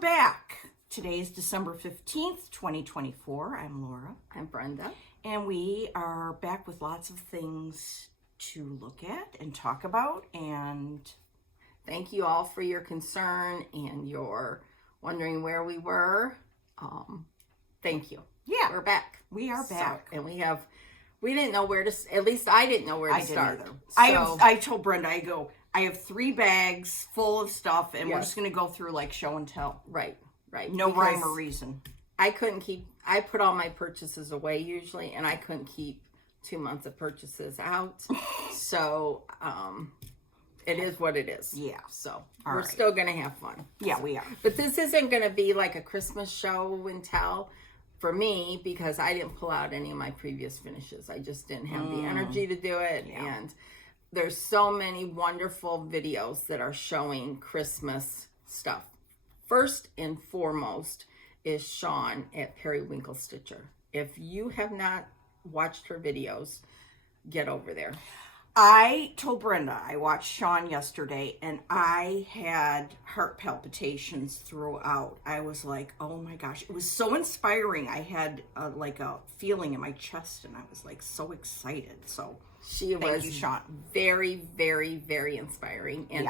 back. Today is December 15th, 2024. I'm Laura. I'm Brenda. And we are back with lots of things to look at and talk about. And thank you all for your concern and your wondering where we were. Thank you. Yeah. We're back. We are back. And we didn't know where to, at least I didn't know where to start. I told Brenda, I have 3 bags full of stuff and we're just going to go through like show and tell. Right. No rhyme or reason. I put all my purchases away usually, and I couldn't keep 2 months of purchases out. So, it is what it is. Yeah. So, we're still going to have fun. Yeah, we are. But this isn't going to be like a Christmas show and tell for me, because I didn't pull out any of my previous finishes. I just didn't have the energy to do it. Yeah. And there's so many wonderful videos that are showing Christmas stuff. First and foremost is Sean at Periwinkle Stitcher. If you have not watched her videos, get over there. I told Brenda, I watched Sean yesterday, and I had heart palpitations throughout. I was like, oh my gosh, it was so inspiring. I had a feeling in my chest, and I was like so excited. So thank you, Sean. Very, very, very inspiring. And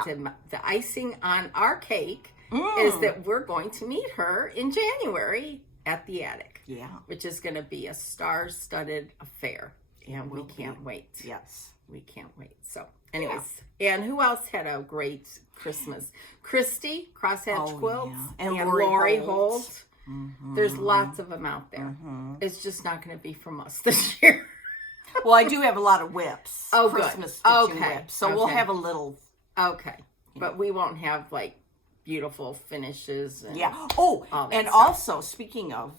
the icing on our cake is that we're going to meet her in January at the attic. Yeah. Which is going to be a star-studded affair. And we can't wait. Yes. We can't wait. So, anyways. Yeah. And who else had a great Christmas? Christy, Crosshatch Quilts. Yeah. And Lori Holt. Mm-hmm. There's lots of them out there. Mm-hmm. It's just not going to be from us this year. Well, I do have a lot of whips. Oh, Christmas good. Stitching whips. So we'll have a little. Okay. But we won't have beautiful finishes. And and also, speaking of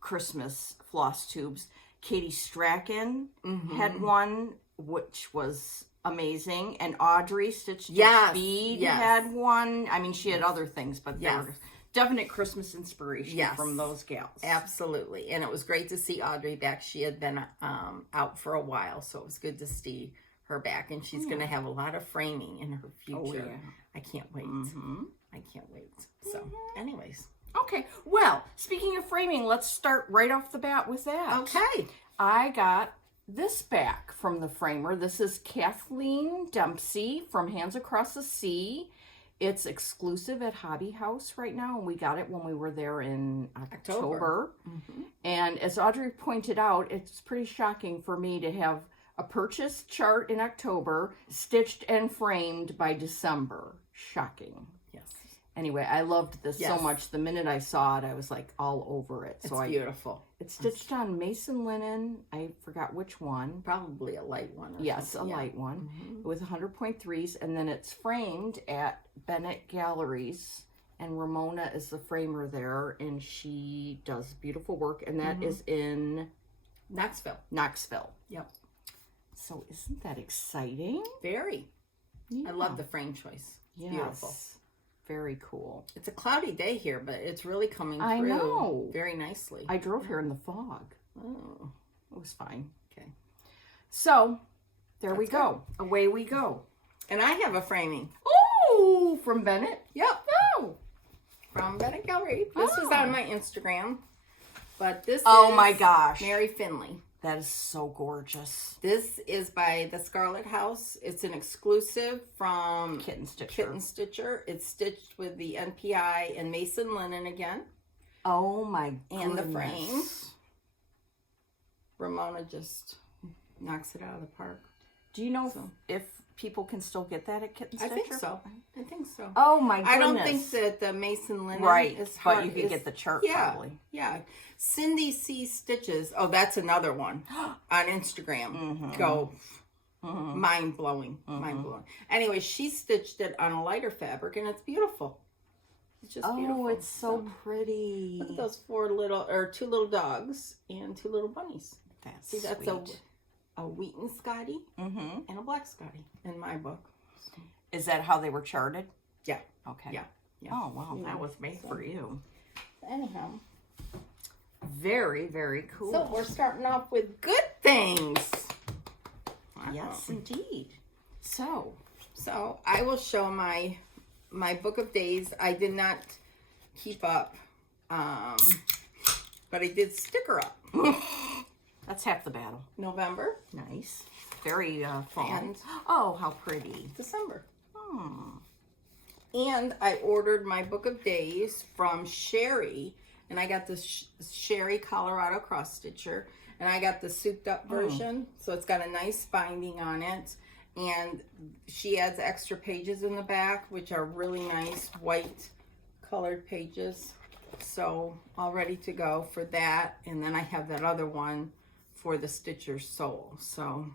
Christmas floss tubes, Katie Strachan had one, which was amazing. And Audrey Stitch Bead had one. I mean, she had other things, but there were definite Christmas inspiration from those gals. Absolutely. And it was great to see Audrey back. She had been out for a while, so it was good to see her back. And she's going to have a lot of framing in her future. Oh, yeah. I can't wait. I can't wait. So, anyways. Okay. Well, speaking of framing, let's start right off the bat with that. Okay. I got this back from the framer. This is Kathleen Dempsey from Hands Across the Sea. It's exclusive at Hobby House right now, and we got it when we were there in October. Mm-hmm. And as Audrey pointed out, it's pretty shocking for me to have a purchase chart in October, stitched and framed by December. Shocking. Yes. Anyway, I loved this so much. The minute I saw it, I was like all over it. It's beautiful. It's stitched on mason linen. I forgot which one. Probably a light one. Yes, a light one with 100.3s. And then it's framed at Bennett Galleries. And Ramona is the framer there. And she does beautiful work. And that is in Knoxville. Yep. So isn't that exciting? Very. Yeah. I love the frame choice. It's beautiful. Very cool. It's a cloudy day here, but it's really coming through. I know. Very nicely. I drove here in the fog. Oh. It was fine. Okay. So, there we go. Away we go. And I have a framing. Oh, from Bennett? Yep. Oh. From Bennett Gallery. This is on my Instagram. But this is my gosh. Mary Finley. That is so gorgeous. This is by the Scarlet House. It's an exclusive from Kitten Stitcher. It's stitched with the NPI and mason linen again. Oh my goodness. And the frame. Ramona just knocks it out of the park. Do you know if people can still get that at Kitten Stitcher? I think so. Oh my goodness. I don't think that the mason linen is hard. But you could get the chart probably. Yeah. Cindy C. Stitches. Oh, that's another one on Instagram. Go. Mind blowing. Mind blowing. Anyway, she stitched it on a lighter fabric and it's beautiful. It's just beautiful. Oh, it's so pretty. Look at those 2 little dogs and 2 little bunnies. That's sweet. A Wheaton Scotty and a Black Scotty in my book. Is that how they were charted? Yeah. Okay. Yeah. Oh, wow. That was made for you. Anyhow. Very, very cool. So we're starting off with good things. Yes, indeed. So I will show my book of days. I did not keep up. But I did sticker up. That's half the battle. November. Nice. Very fall. And oh, how pretty. December. Hmm. And I ordered my book of days from Sherry. And I got this Sherry Colorado cross stitcher. And I got the souped up version. So it's got a nice binding on it. And she adds extra pages in the back, which are really nice white colored pages. So all ready to go for that. And then I have that other one for the Stitcher's Soul. So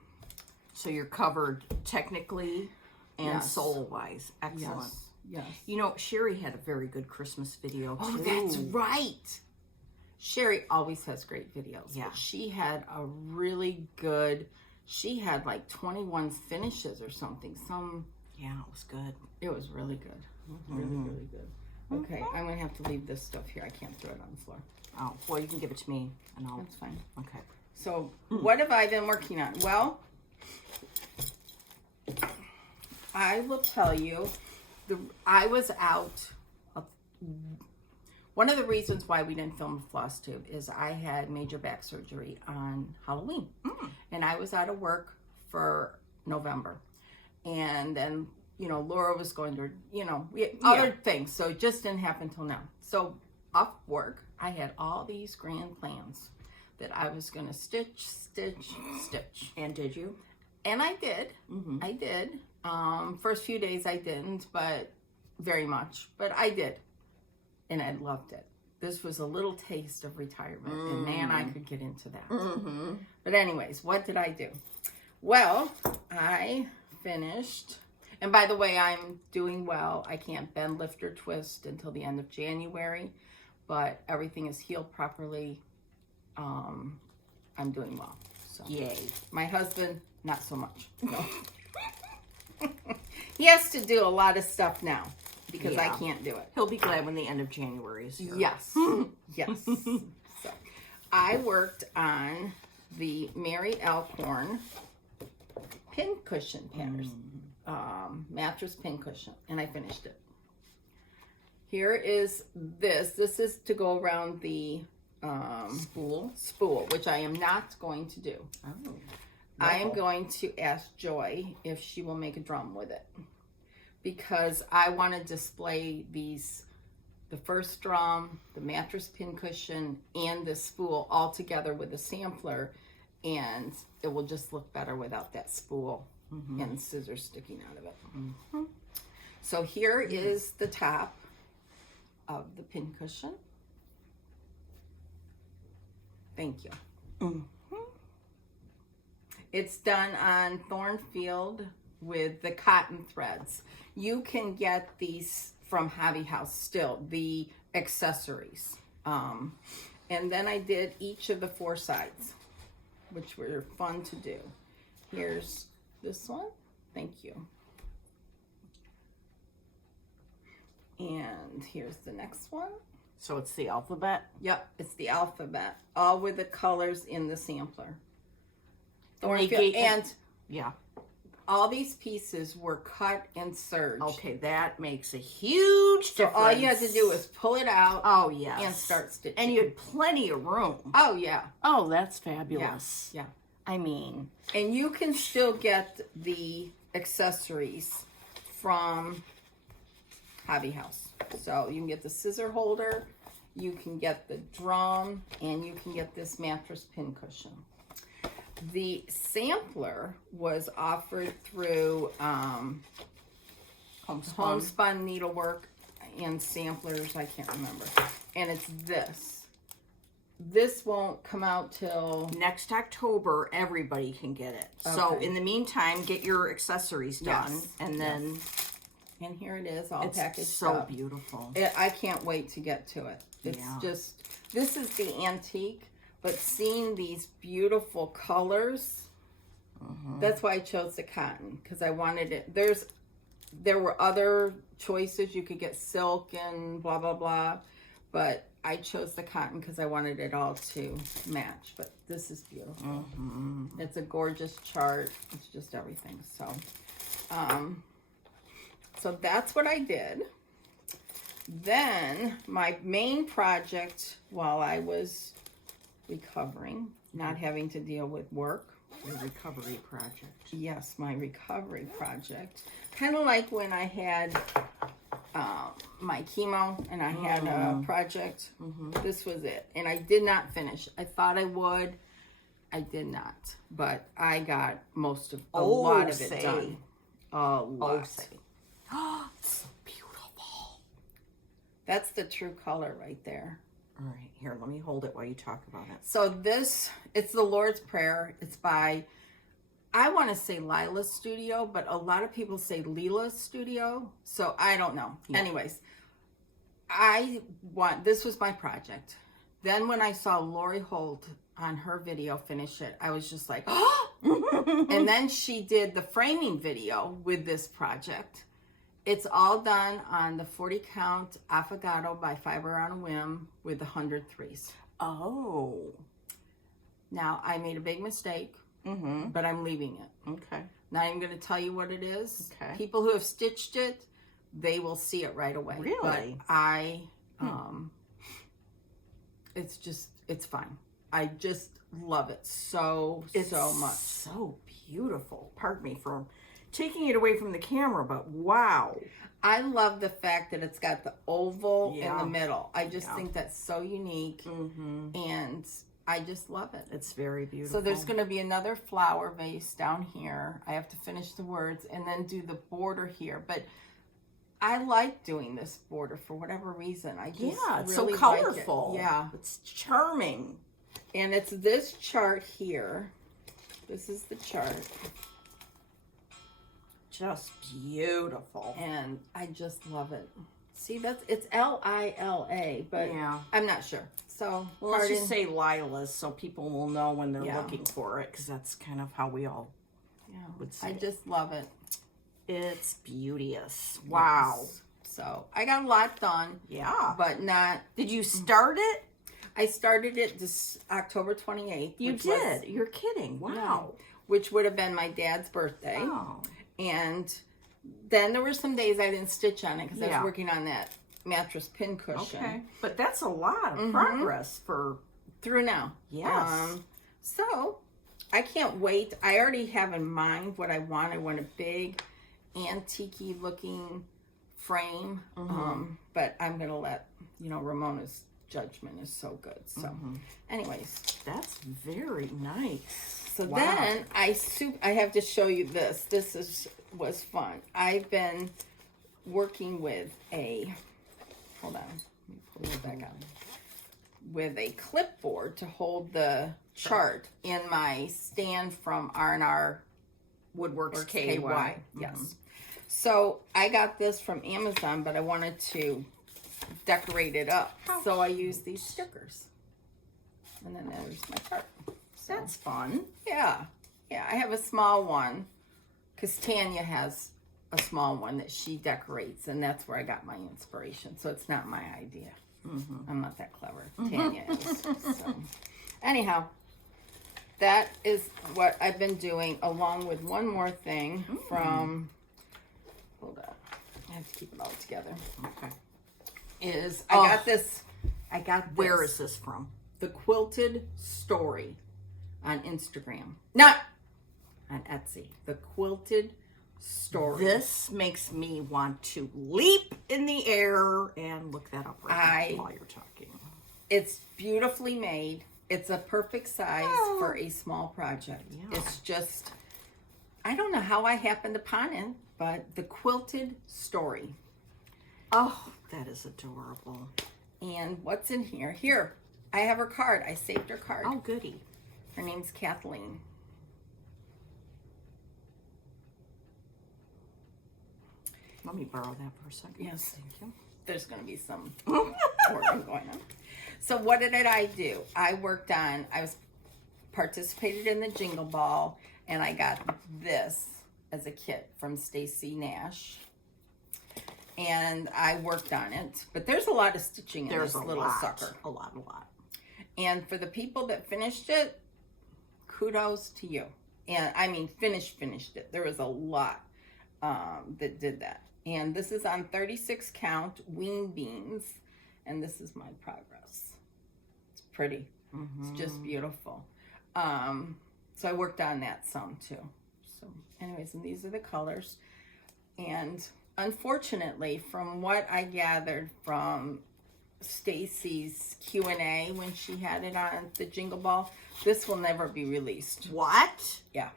you're covered technically and Yes. soul-wise. Excellent. yes, yes. You know, Sherry had a very good Christmas video, too. Oh, that's right. Sherry always has great videos. Yeah. But she had a really good, she had like 21 finishes or something. Yeah, it was good. It was really good. Really, really good. Okay, I'm going to have to leave this stuff here. I can't throw it on the floor. Oh, well, you can give it to me, and I'll... That's fine. Okay. So, what have I been working on? Well, I will tell you, I was out. One of the reasons why we didn't film a floss tube is I had major back surgery on Halloween. And I was out of work for November. And then, you know, Laura was going to, you know, we had other things. So it just didn't happen till now. So off work, I had all these grand plans that I was going to stitch. And did you? And I did. I did. First few days I didn't, but very much. But I did. And I loved it. This was a little taste of retirement. And man, I could get into that. But anyways, what did I do? Well, I finished. And by the way, I'm doing well. I can't bend, lift, or twist until the end of January. But everything is healed properly. I'm doing well. So. Yay. My husband, not so much. No. He has to do a lot of stuff now because I can't do it. He'll be glad when the end of January is here. Yes. Yes. So I worked on the Mary Elkhorn pincushion patterns, mattress pincushion, and I finished it. Here is this. This is to go around the spool, which I am not going to do. Oh. I am going to ask Joy if she will make a drum with it, because I want to display these, the first drum, the mattress pincushion, and the spool all together with a sampler, and it will just look better without that spool and scissors sticking out of it. So here is the top of the pincushion. Thank you. It's done on Thornfield with the cotton threads. You can get these from Hobby House still, the accessories. And then I did each of the 4 sides, which were fun to do. Here's this one. Thank you. And here's the next one. So it's the alphabet? Yep, it's the alphabet, all with the colors in the sampler. Thornfield, and yeah, all these pieces were cut and serged. Okay, that makes a huge difference. So all you had to do was pull it out. Oh, yes. And start stitching. And you had plenty of room. Oh, yeah. Oh, that's fabulous. Yeah. I mean. And you can still get the accessories from Hobby House. So you can get the scissor holder, you can get the drum, and you can get this mattress pincushion. The sampler was offered through Homespun Needlework and Samplers, I can't remember. And it's this. This won't come out till next October. Everybody can get it. Okay. So in the meantime, get your accessories done. Yes. And then and here it is, all it's packaged so up. beautiful. I can't wait to get to it. It's just, this is the antique, but seeing these beautiful colors, that's why I chose the cotton, because I wanted it. There were other choices. You could get silk and blah, blah, blah, but I chose the cotton because I wanted it all to match. But this is beautiful. It's a gorgeous chart. It's just everything. So, so that's what I did. Then my main project while I was recovering, not having to deal with work. Your recovery project. Yes, my recovery project. Kind of like when I had my chemo and I had a project. This was it. And I did not finish. I thought I would. I did not. But I got a lot of it done. A lot. It's beautiful. That's the true color right there. All right, here, let me hold it while you talk about it. So it's the Lord's Prayer. It's by, I want to say Lila's Studio, but a lot of people say Lila's Studio. So I don't know. Yeah. Anyways, this was my project. Then when I saw Lori Holt on her video finish it, I was just like, oh! And then she did the framing video with this project. It's all done on the 40 count affogato by Fiber on a Whim with 100 threes. Oh. Now, I made a big mistake, but I'm leaving it. Okay. Not even going to tell you what it is. Okay. People who have stitched it, they will see it right away. Really? But it's fine. I just love it so much. So beautiful. Pardon me for taking it away from the camera, but wow. I love the fact that it's got the oval in the middle. I just think that's so unique, and I just love it. It's very beautiful. So there's going to be another flower vase down here. I have to finish the words and then do the border here, but I like doing this border for whatever reason. I just it's really so colorful. Like it. Yeah, it's charming. And it's this chart here. This is the chart. Just beautiful. And I just love it. See, it's Lila, but I'm not sure. So let's just say Lila's so people will know when they're looking for it, because that's kind of how we all would say I just love it. It's beauteous. Wow. Yes. So I got a lot done. Yeah. But not... Did you start it? I started it this October 28th. You did? You're kidding. Wow. No, which would have been my dad's birthday. Oh. And then there were some days I didn't stitch on it because I was working on that mattress pin cushion. Okay. But that's a lot of progress for... Through now. Yes. So, I can't wait. I already have in mind what I want. I want a big, antique-y looking frame. But I'm going to let, Ramona's judgment is so good. So, anyways. That's very nice. So then I have to show you this. This was fun. I've been working with hold on, let me pull it back up. With a clipboard to hold the chart in my stand from R&R Woodworks KY. Yes. So I got this from Amazon, but I wanted to decorate it up. So I used these stickers. And then there's my chart. So, that's fun. Yeah. Yeah, I have a small one because Tanya has a small one that she decorates, and that's where I got my inspiration. So it's not my idea. I'm not that clever. Tanya is. So. Anyhow, that is what I've been doing, along with one more thing from... Hold on. I have to keep it all together. Okay. I got this. Where is this from? The Quilted Story on Instagram. Not on Etsy. The Quilted Story. This makes me want to leap in the air and look that up right now while you're talking. It's beautifully made. It's a perfect size for a small project. Yeah. It's just, I don't know how I happened upon it, but The Quilted Story. Oh, that is adorable. And what's in here? Here, I have her card. I saved her card. Oh, goody. Her name's Kathleen. Let me borrow that for a second. Yes. Thank you. There's going to be some working going on. So what did I do? I participated in the Jingle Ball, and I got this as a kit from Stacy Nash. And I worked on it. But there's a lot of stitching in this little sucker. A lot. And for the people that finished it, kudos to you. And I mean, finished it. There was a lot that did that. And this is on 36 count wing beans. And this is my progress. It's pretty. It's just beautiful. So I worked on that some too. So anyways, and these are the colors. And unfortunately, from what I gathered from Stacy's Q&A when she had it on the Jingle Ball, this will never be released. What? Yeah.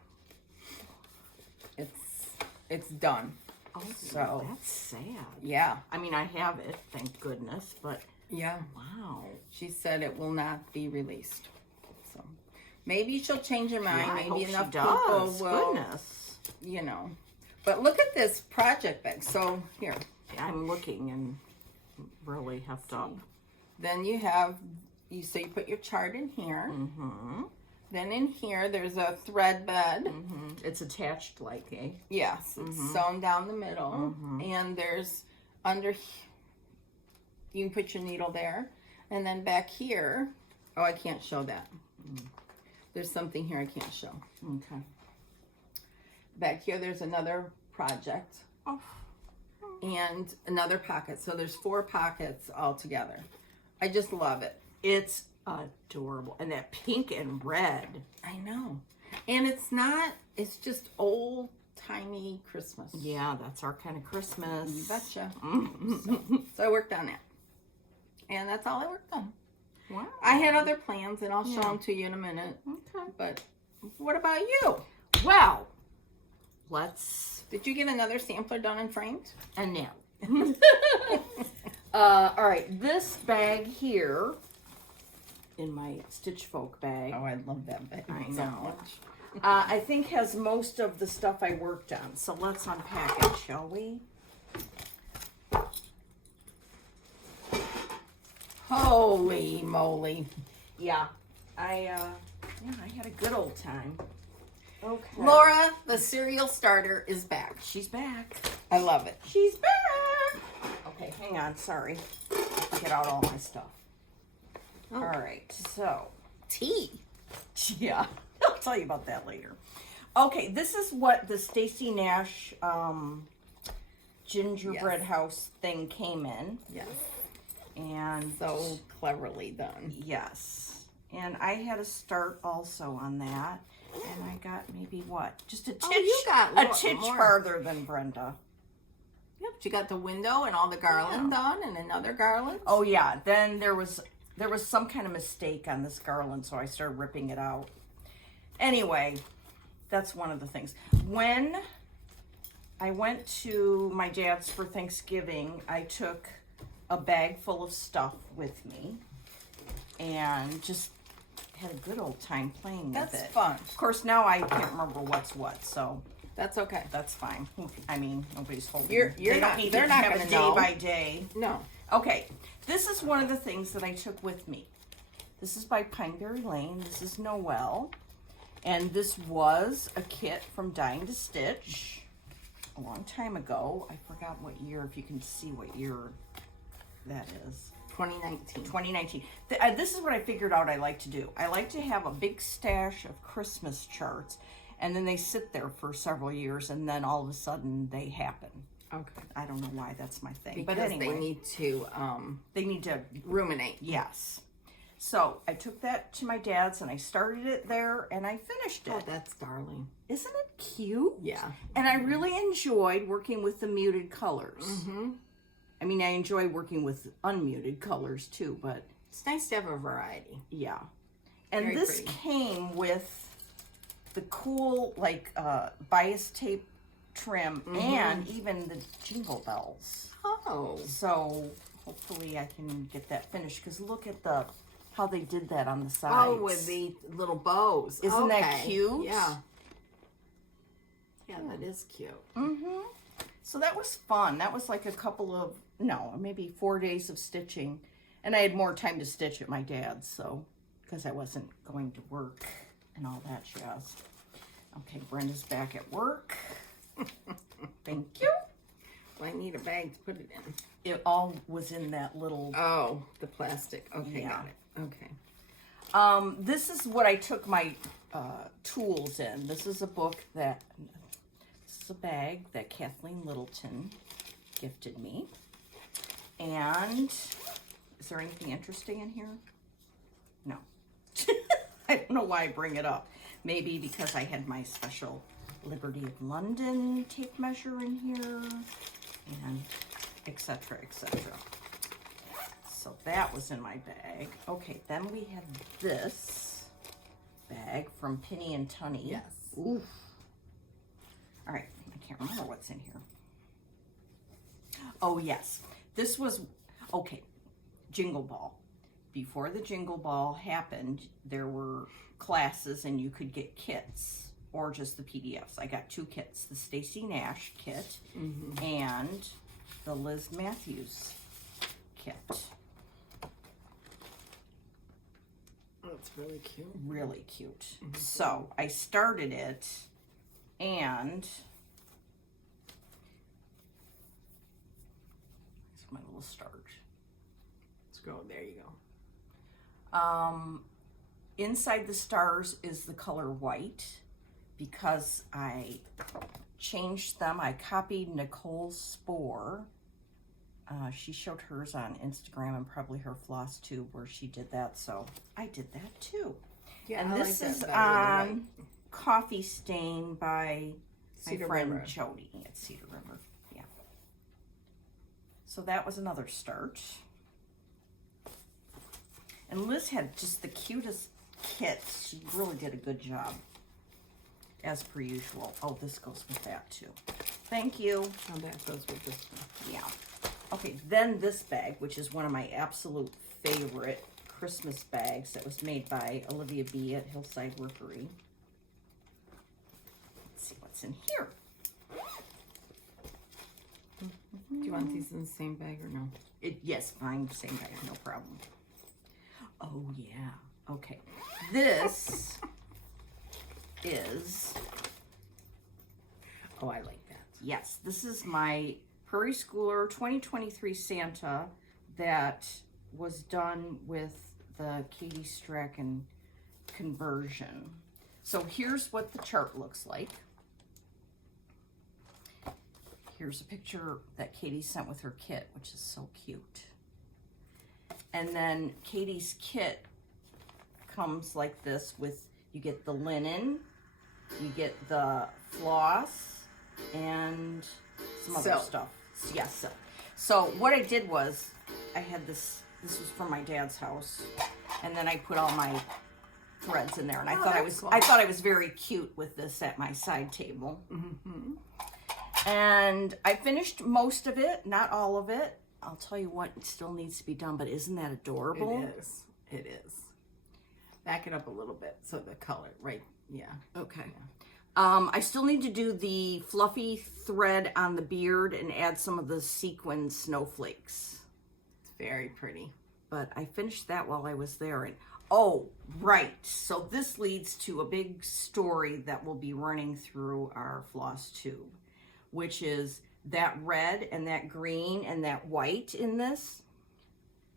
It's done. Oh, so that's sad. Yeah. I mean, I have it, thank goodness, but yeah. wow. She said it will not be released. So maybe she'll change her mind. Yeah, maybe enough she people does. will, Goodness. you know. But look at this project bag. So here. I'm looking and really heft up. Then you have, so you put your chart in here. Then in here, there's a thread bed. It's attached like a. Yes, it's sewn down the middle. And there's under, you can put your needle there. And then back here, oh, I can't show that. There's something here I can't show. Okay. Back here, there's another project. Oh. And another pocket. So there's 4 pockets all together. I just love it. It's adorable. And that pink and red. I know. And it's just old timey Christmas. Yeah, that's our kind of Christmas. You betcha. So I worked on that. And that's all I worked on. Wow. I had other plans, and I'll show them to you in a minute. Okay. But what about you? Well, Did you get another sampler done and framed? And now. All right, this bag here, in my Stitch Folk bag. Oh, I love that bag I so know. much. I think has most of the stuff I worked on. So let's unpack it, shall we? Holy moly. Yeah. I had a good old time. Okay. Laura, the cereal starter, is back. She's back. I love it. She's back. Okay, hang on. Sorry. Get out all my stuff. Oh. All right. So, Tea. yeah. I'll tell you about that later. Okay, this is what the Stacy Nash gingerbread house thing came in. Yes. And So cleverly done. yes. And I had a start also on that. And I got maybe what? Just a titch, you got a titch more. farther than Brenda. Yep. You got the window and all the garland done, and another garland. Oh yeah. Then there was some kind of mistake on this garland, so I started ripping it out. Anyway, that's one of the things. When I went to my dad's for Thanksgiving, I took a bag full of stuff with me and just had a good old time playing with it. That's fun. Of course, now I can't remember what's what, so That's okay. that's fine. I mean, nobody's holding. You're they not- don't need they're to not have gonna a know. day by day. No. Okay, this is one of the things that I took with me. This is by Pineberry Lane. This is Noel. And this was a kit from Dying to Stitch a long time ago. I forgot what year, if you can see what year that is. 2019. 2019. This is what I figured out I like to do. I like to have a big stash of Christmas charts, and then they sit there for several years, and then all of a sudden they happen. Okay. I don't know why that's my thing. Because but anyway, they need to ruminate. yes. So I took that to my dad's and I started it there and I finished it. Oh, that's darling. Isn't it cute? Yeah. And I really enjoyed working with the muted colors. Mm-hmm. I mean, I enjoy working with unmuted colors too, but It's nice to have a variety. yeah. And Very this pretty. came with the cool, like, bias tape trim and even the jingle bells. Oh. So hopefully I can get that finished because look at how they did that on the sides. Oh, with the little bows. Isn't that Okay. cute? Yeah. Yeah, that is cute. Mm-hmm. So that was fun. That was like maybe 4 days of stitching. And I had more time to stitch at my dad's, so, because I wasn't going to work and all that jazz. Okay, Brenda's back at work. Thank you. Well, I need a bag to put it in. It all was in that little... Oh, the plastic. Okay, Yeah. got it. Okay. This is what I took my tools in. This is a book this is a bag that Kathleen Littleton gifted me. And is there anything interesting in here? No. I don't know why I bring it up. Maybe because I had my special Liberty of London tape measure in here, and etc., etc. So that was in my bag. Okay, then we have this bag from Penny and Tunny. Yes. Ooh. All right, I can't remember what's in here. Oh, yes. This was, okay, Jingle Ball. Before the Jingle Ball happened, there were classes and you could get kits or just the PDFs. I got 2 kits, the Stacy Nash kit and the Liz Matthews kit. That's really cute. Really cute. So I started it and it's my little start. Let's go. There you go. Inside the stars is the color white because I changed them. I copied Nicole's Spore. She showed hers on Instagram and probably her floss tube where she did that, so I did that too. Yeah, and I this like is that better, on Coffee Stain by Cedar my friend River. Jody at Cedar River. Yeah. So that was another start. And Liz had just the cutest kits. She really did a good job, as per usual. Oh, this goes with that too. Thank you. Oh, that goes with this one. Yeah. Okay, then this bag, which is one of my absolute favorite Christmas bags that was made by Olivia B. at Hillside Rookery. Let's see what's in here. Do you want these in the same bag or no? Yes, fine, same bag, no problem. Oh, yeah. Okay. This is, Oh, I like that. yes, this is my Prairie Schooler 2023 Santa that was done with the Katie Strachan conversion. So here's what the chart looks like. Here's a picture that Katie sent with her kit, which is so cute. And then Katie's kit comes like this with, you get the linen, you get the floss, and some other Silk. stuff. Yeah, silk. So what I did was, I had this was from my dad's house, and then I put all my threads in there, and I thought I was very cute with this at my side table. And I finished most of it, not all of it. I'll tell you what, it still needs to be done, but isn't that adorable? It is. It is. Back it up a little bit so the color, right? Yeah. Okay. I still need to do the fluffy thread on the beard and add some of the sequin snowflakes. It's very pretty. But I finished that while I was there. And oh, right. So this leads to a big story that will be running through our floss tube, which is that red and that green and that white in this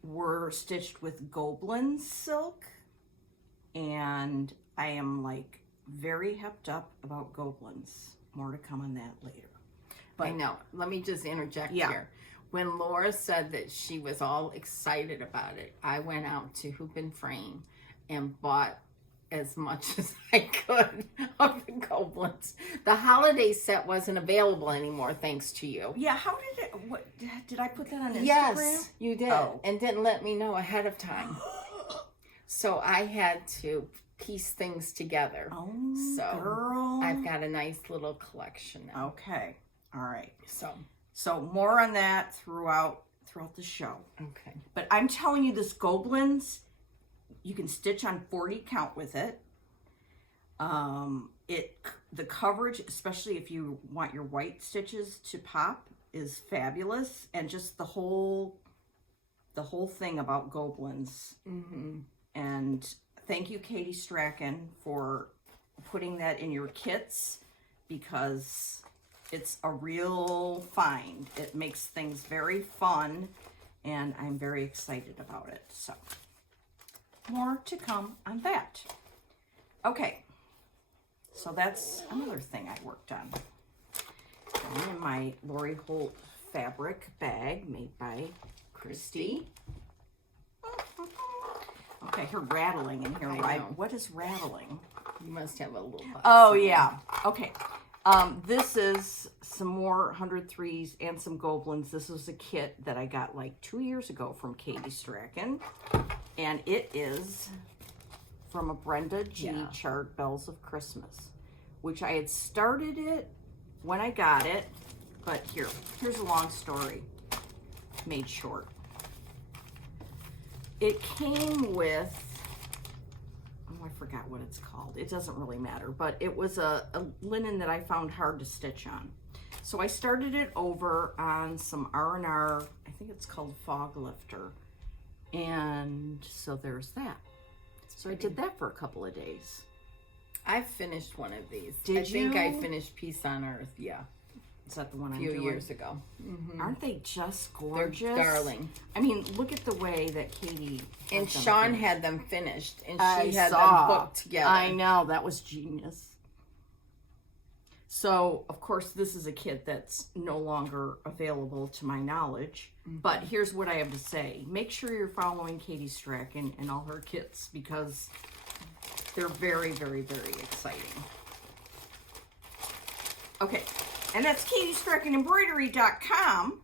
were stitched with goblin silk. And I am like very hepped up about goblins. More to come on that later. But I know. Let me just interject here. When Laura said that she was all excited about it, I went out to Hoop and Frame and bought as much as I could of the goblins. The holiday set wasn't available anymore, thanks to you. Yeah, how did it, what, did I put that on Instagram? Yes, you did. Oh. And didn't let me know ahead of time. So I had to piece things together. Oh, so girl. I've got a nice little collection now. Okay, all right. So more on that throughout the show. okay. But I'm telling you, this goblins, you can stitch on 40 count with it. The coverage, especially if you want your white stitches to pop, is fabulous, and just the whole thing about goblins. And thank you, Katie Strachan, for putting that in your kits, because it's a real find. It makes things very fun, and I'm very excited about it. So more to come on that. Okay, so that's another thing I worked on. I'm in my Lori Holt fabric bag made by Christy. Okay, I heard rattling in here. What is rattling? You must have a little box. Oh, yeah. Okay. This is some more 103s and some goblins. This was a kit that I got like 2 years ago from Katie Strachan. And it is from a Brenda G chart, Bells of Christmas, which I had started it when I got it. But here's a long story made short. It came with, I forgot what it's called. It doesn't really matter, but it was a linen that I found hard to stitch on. So I started it over on some R&R, I think it's called Fog Lifter. And so there's that. So I did that for a couple of days. I finished one of these. Did you? I think I finished Peace on Earth, yeah. Is that the one a I'm few doing? years ago. Mm-hmm. Aren't they just gorgeous? They're darling. I mean, look at the way that Katie and Sean had them finished, and she had them hooked together. I know, that was genius. So, of course, this is a kit that's no longer available to my knowledge. Mm-hmm. But here's what I have to say. Make sure you're following Katie Strachan and all her kits because they're very, very, very exciting. Okay. And that's KatieStrachanEmbroidery.com.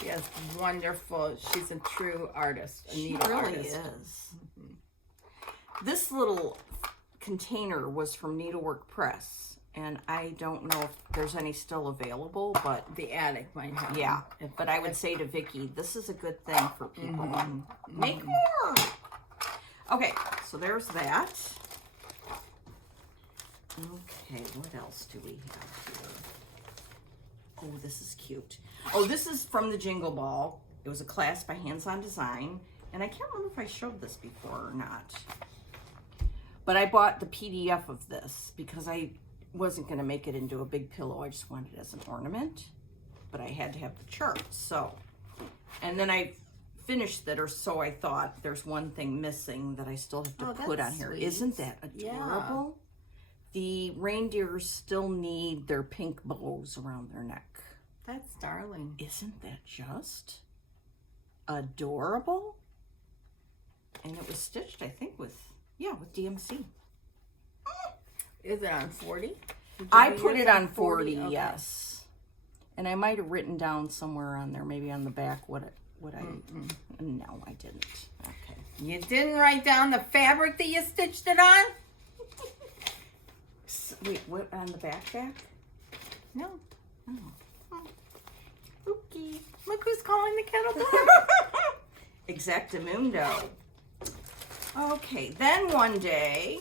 She has wonderful, she's a true artist. She really is. Mm-hmm. This little container was from Needlework Press. And I don't know if there's any still available, but the attic might have. Yeah. But I would say to Vicki, this is a good thing for people. Mm-hmm. Make more. Okay, so there's that. Okay, what else do we have here? Oh, this is cute. Oh, this is from the Jingle Ball. It was a class by Hands On Design. And I can't remember if I showed this before or not. But I bought the PDF of this because I wasn't going to make it into a big pillow. I just wanted it as an ornament. But I had to have the charts. So, and then I finished it, or so I thought. There's one thing missing that I still have to put on here. Sweet. Isn't that adorable? Yeah. The reindeers still need their pink bows around their neck. That's darling. Isn't that just adorable? And it was stitched, I think, with DMC. Is it on 40? I put it on 40, okay. Yes. And I might have written down somewhere on there, maybe on the back, what I... No, I didn't. Okay. You didn't write down the fabric that you stitched it on? Wait, what, on the back? No. Oh. Spooky. Look who's calling the kettle black. Exactamundo. Okay, then one day,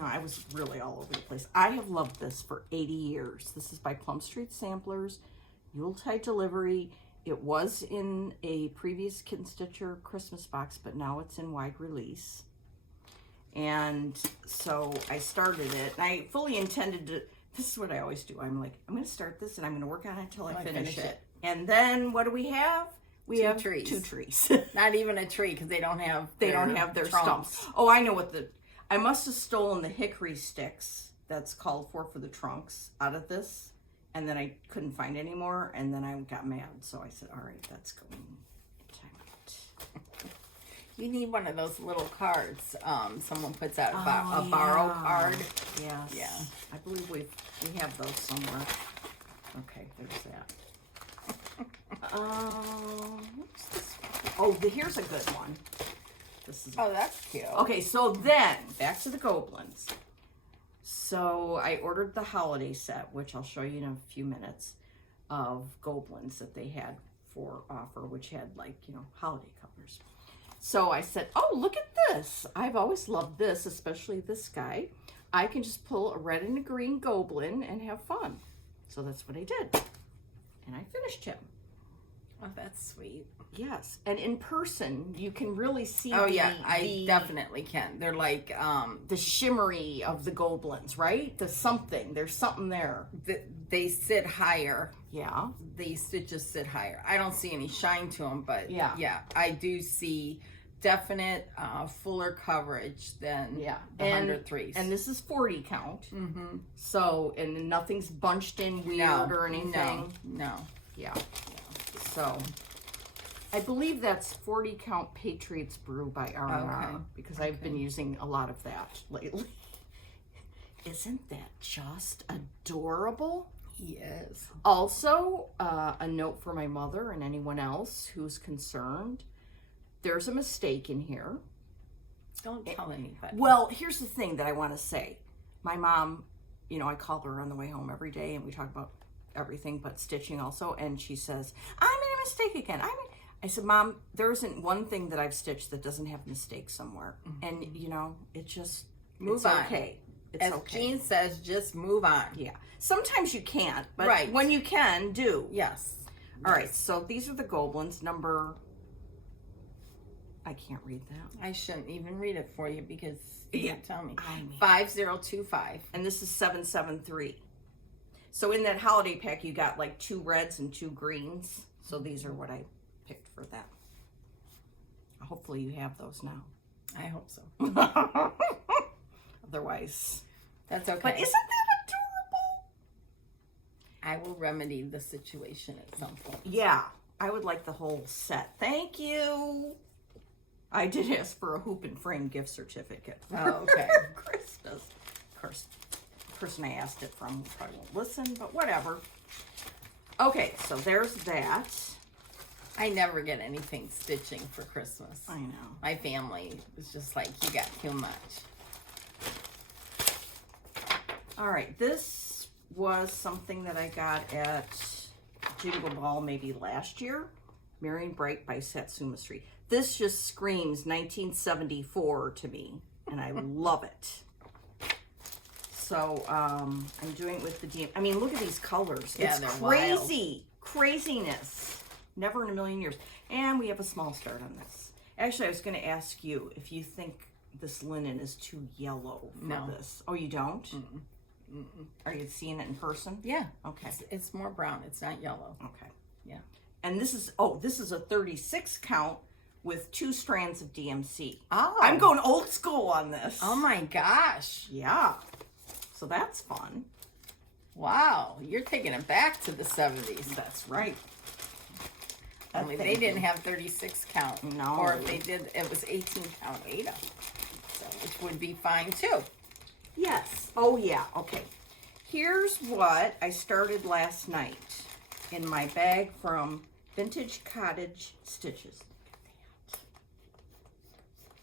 I was really all over the place. I have loved this for 80 years. This is by Plum Street Samplers, Yuletide Delivery. It was in a previous Kitten Stitcher Christmas box, but now it's in wide release. And so I started it, and I fully intended to, this is what I always do. I'm like, I'm going to start this, and I'm going to work on it until I finish it. And then what do we have? We have trees. 2 trees. Not even a tree, because they don't have their stumps. Oh, I know what I must have stolen the hickory sticks, that's called for the trunks, out of this. And then I couldn't find any more, and then I got mad. So I said, all right, that's going time out. You need one of those little cards. Someone puts out a borrow card. Yes. Yeah. I believe we have those somewhere. Okay, there's that. What's this? Oh, here's a good one. Oh, that's cute. Okay, so then back to the goblins. So I ordered the holiday set, which I'll show you in a few minutes, of goblins that they had for offer, which had holiday colors. So I said, oh, look at this. I've always loved this, especially this guy. I can just pull a red and a green goblin and have fun. So that's what I did. And I finished him. Oh, that's sweet. Yes. And in person, you can really see I definitely can. They're like... the shimmery of the goblins, right? There's something there. They sit higher. Yeah. The stitches sit higher. I don't see any shine to them, but yeah I do see definite fuller coverage than the 103s. And this is 40 count. Mm-hmm. So, and nothing's bunched in weird or anything. No. Yeah. So, I believe that's 40 count Patriots Brew by R&R because I've been using a lot of that lately. Isn't that just adorable? Yes. Also, a note for my mother and anyone else who's concerned. There's a mistake in here. Don't tell anybody. Well, here's the thing that I want to say. My mom, you know, I call her on the way home every day and we talk about everything but stitching also. And she says, I made a mistake again. I said, Mom, there isn't one thing that I've stitched that doesn't have mistakes somewhere. Mm-hmm. And, you know, it just, move on. Okay. It's As okay. Jean says, just move on. Yeah. Sometimes you can't, but when you can, do. Yes. All right. So these are the goblins. Number, I can't read that. I shouldn't even read it for you because you didn't tell me. 5025. And this is 773. So in that holiday pack, you got like 2 reds and 2 greens. So these are what I picked for that. Hopefully you have those now. I hope so. Otherwise, that's okay. But isn't that adorable? I will remedy the situation at some point. Yeah, I would like the whole set. Thank you. I did ask for a hoop and frame gift certificate. Oh, okay. Christmas. Of course, the person I asked it from probably won't listen, but whatever. Okay, so there's that. I never get anything stitching for Christmas. I know. My family was just like, you got too much. All right, this was something that I got at Jingle Ball maybe last year. Marion Bright by Satsuma Street. This just screams 1974 to me, and I love it. So I'm doing it with the DM. I mean, look at these colors. Yeah, it's they're crazy. Craziness. Never in a million years. And we have a small start on this. Actually, I was going to ask you if you think this linen is too yellow for this. Oh, you don't? Mm-mm. Mm-mm. Are you seeing it in person? Yeah. Okay. It's more brown. It's not yellow. Okay. Yeah. And this is a 36 count with 2 strands of DMC. Oh. I'm going old school on this. Oh my gosh. Yeah. So that's fun. Wow. You're taking it back to the 70s. That's right. Only they didn't have 36 count. No. Or if they did, it was 18 count Ada. So, which would be fine too. Yes. Oh, yeah. Okay. Here's what I started last night in my bag from Vintage Cottage Stitches.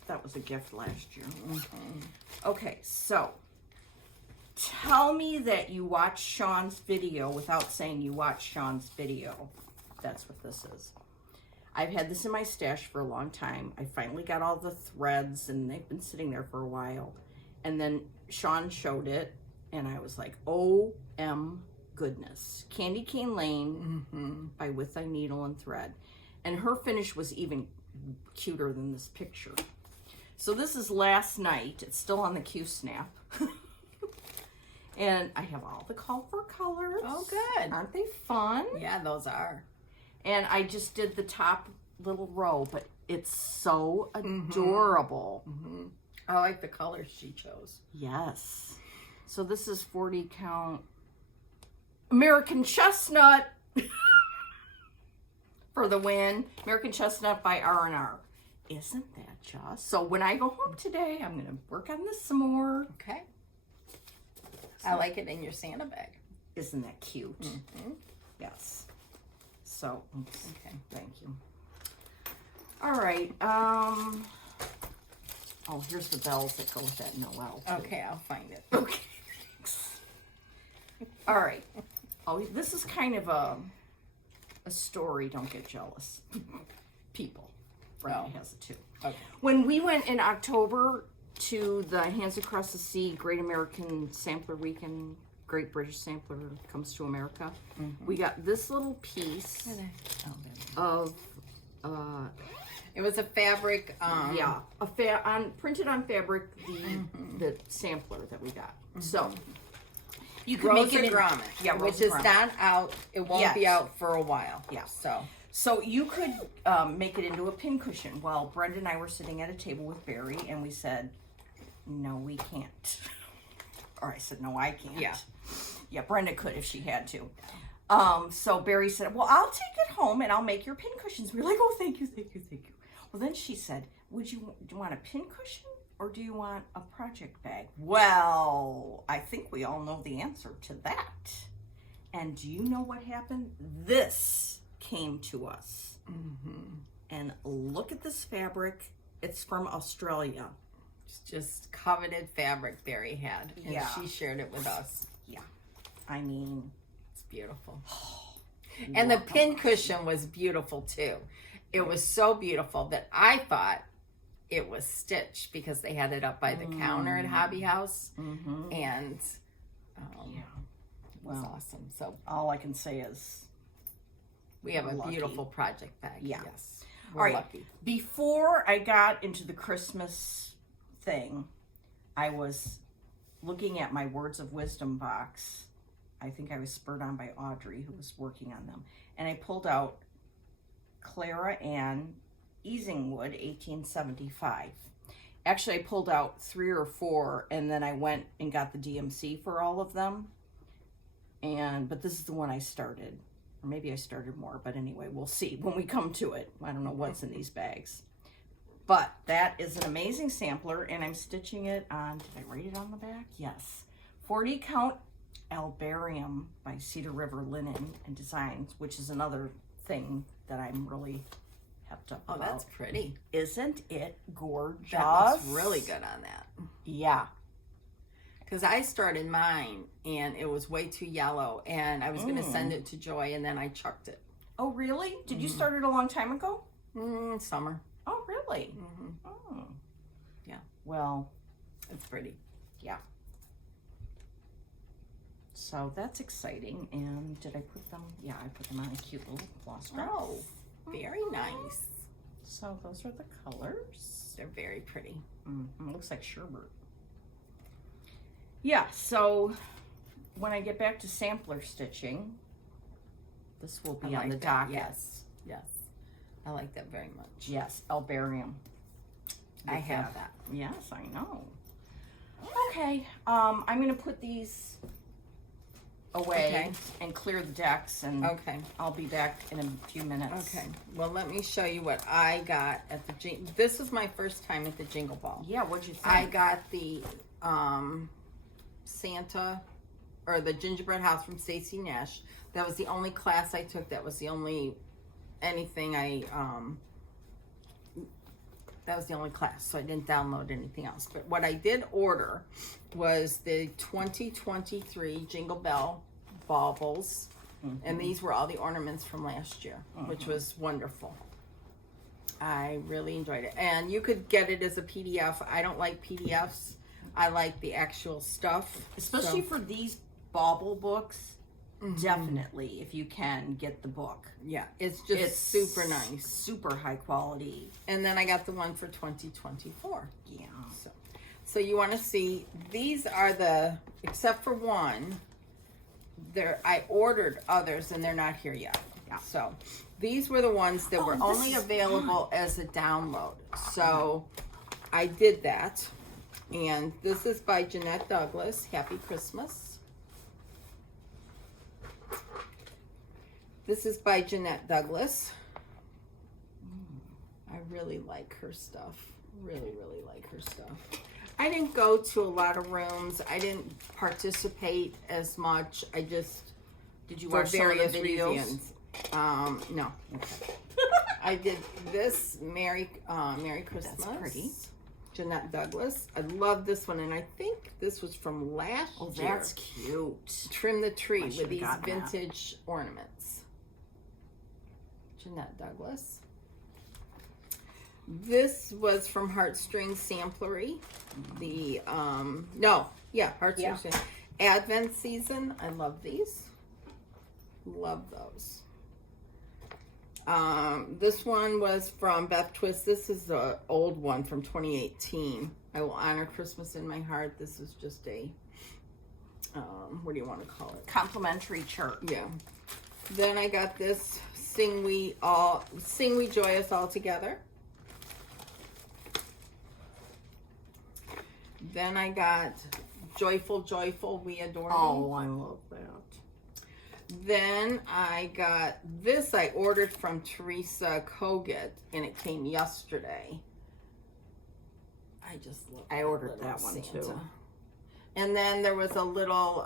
That was a gift last year. Mm-hmm. Okay, so tell me that you watched Sean's video without saying you watched Sean's video. That's what this is. I've had this in my stash for a long time. I finally got all the threads, and they've been sitting there for a while. And then Sean showed it, and I was like, OM goodness. Candy Cane Lane by With Thy Needle and Thread. And her finish was even cuter than this picture. So this is last night. It's still on the Q-Snap. And I have all the colorful colors. Oh, good. Aren't they fun? Yeah, those are. And I just did the top little row, but it's so adorable. Mm-hmm. I like the colors she chose. Yes. So this is 40 count American Chestnut for the win. American Chestnut by R&R. Isn't that just? So when I go home today, I'm going to work on this some more. Okay. I like it in your Santa bag. Isn't that cute? Mm-hmm. Yes. So, oops. Okay. Thank you. All right. Oh, here's the bells that go with that Noel, too. Okay, I'll find it. Okay, thanks. All right. Oh, this is kind of a story. Don't get jealous. People. Brenda has it, too. Okay. When we went in October to the Hands Across the Sea Great American Sampler Weekend, Great British Sampler Comes to America, we got this little piece of... It was a fabric. Yeah, printed on fabric, the sampler that we got. So you can make it grommet. Yeah, which is not out. It won't be out for a while. Yeah. So you could make it into a pincushion. Well, Brenda and I were sitting at a table with Barry, and we said, no, we can't. Or I said, no, I can't. Yeah. Yeah, Brenda could if she had to. So Barry said, well, I'll take it home and I'll make your pincushions. We were like, oh, thank you, thank you, thank you. Well, then she said, do you want a pincushion or do you want a project bag? Well, I think we all know the answer to that. And do you know what happened? This came to us. Mm-hmm. And look at this fabric. It's from Australia. It's just coveted fabric Barry had. And Yeah. she shared it with us. Yeah. I mean, it's beautiful. And the pincushion was beautiful too. It was so beautiful that I thought it was stitched because they had it up by the counter at Hobby House. Mm-hmm. And Yeah. it was awesome. So All I can say is, we have we're a lucky. beautiful project bag. Yeah. Yes. All We're right. lucky. Before I got into the Christmas thing, I was looking at my Words of Wisdom box. I think I was spurred on by Audrey, who was working on them. And I pulled out Clara Ann Easingwood, 1875. Actually, I pulled out 3 or 4, and then I went and got the DMC for all of them. But this is the one I started. Or maybe I started more, but anyway, we'll see when we come to it. I don't know what's in these bags. But that is an amazing sampler, and I'm stitching it on, did I write it on the back? Yes. 40 count Albarium by Cedar River Linen and Designs, which is another thing that I'm really hepped up about. Oh, that's pretty. Isn't it gorgeous? That looks really good on that. Yeah. Because I started mine, and it was way too yellow, and I was going to send it to Joy, and then I chucked it. Oh, really? Did you start it a long time ago? Summer. Oh, really? Mm-hmm. Oh. Yeah. Well, It's pretty. yeah. So that's exciting. And did I put them? Yeah, I put them on a cute little floss dress. Oh, very nice. So those are the colors. They're very pretty. Looks like sherbet. Yeah, so when I get back to sampler stitching, this will be I on like the that. docket. Yes. Yes. I like that very much. Yes, Albarium. I have that. Yes, I know. Okay, I'm going to put these away Okay. and clear the decks, and Okay. I'll be back in a few minutes. Okay. Well, let me show you what I got at the Jingle. This is my first time at the Jingle Ball. Yeah, what'd you think? I got the Santa or the gingerbread house from Stacey Nash. That was the only class I took. That was the only anything I that was the only class, so I didn't download anything else. But what I did order was the 2023 Jingle Bell baubles, and these were all the ornaments from last year, which was wonderful. I really enjoyed it. And you could get it as a PDF. I don't like PDFs. I like the actual stuff. Especially for these bauble books, definitely, if you can, get the book. Yeah, it's just super nice. Super high quality. And then I got the one for 2024. Yeah. So you want to see, these are the, except for one, I ordered others and they're not here yet. Yeah. So these were the ones that were this only is available as a download. So I did that. And this is by Jeanette Douglas. Happy Christmas. This is by Jeanette Douglas. I really like her stuff. Really, really like her stuff. I didn't go to a lot of rooms. I didn't participate as much. I just Did you for watch some of the various videos? reasons. No. Okay. I did this Merry Christmas. That's pretty. Jeanette Douglas. I love this one, and I think this was from last Oh, year. that's cute. Trim the Tree with should've these gotten that. vintage ornaments. Jeanette Douglas. This was from Heartstrings Samplery. The Heartstrings. Yeah. Advent season. I love these. Love those. This one was from Beth Twist. This is the old one from 2018. I will honor Christmas in my heart. This is just a, what do you want to call it? Complimentary chart. Yeah. Then I got this Sing We Joy Us All Together. Then I got Joyful, Joyful, We Adore Thee. Oh, I love that. Then I got this. I ordered from Teresa Kogut, and it came yesterday. I ordered that one too. And then there was a little,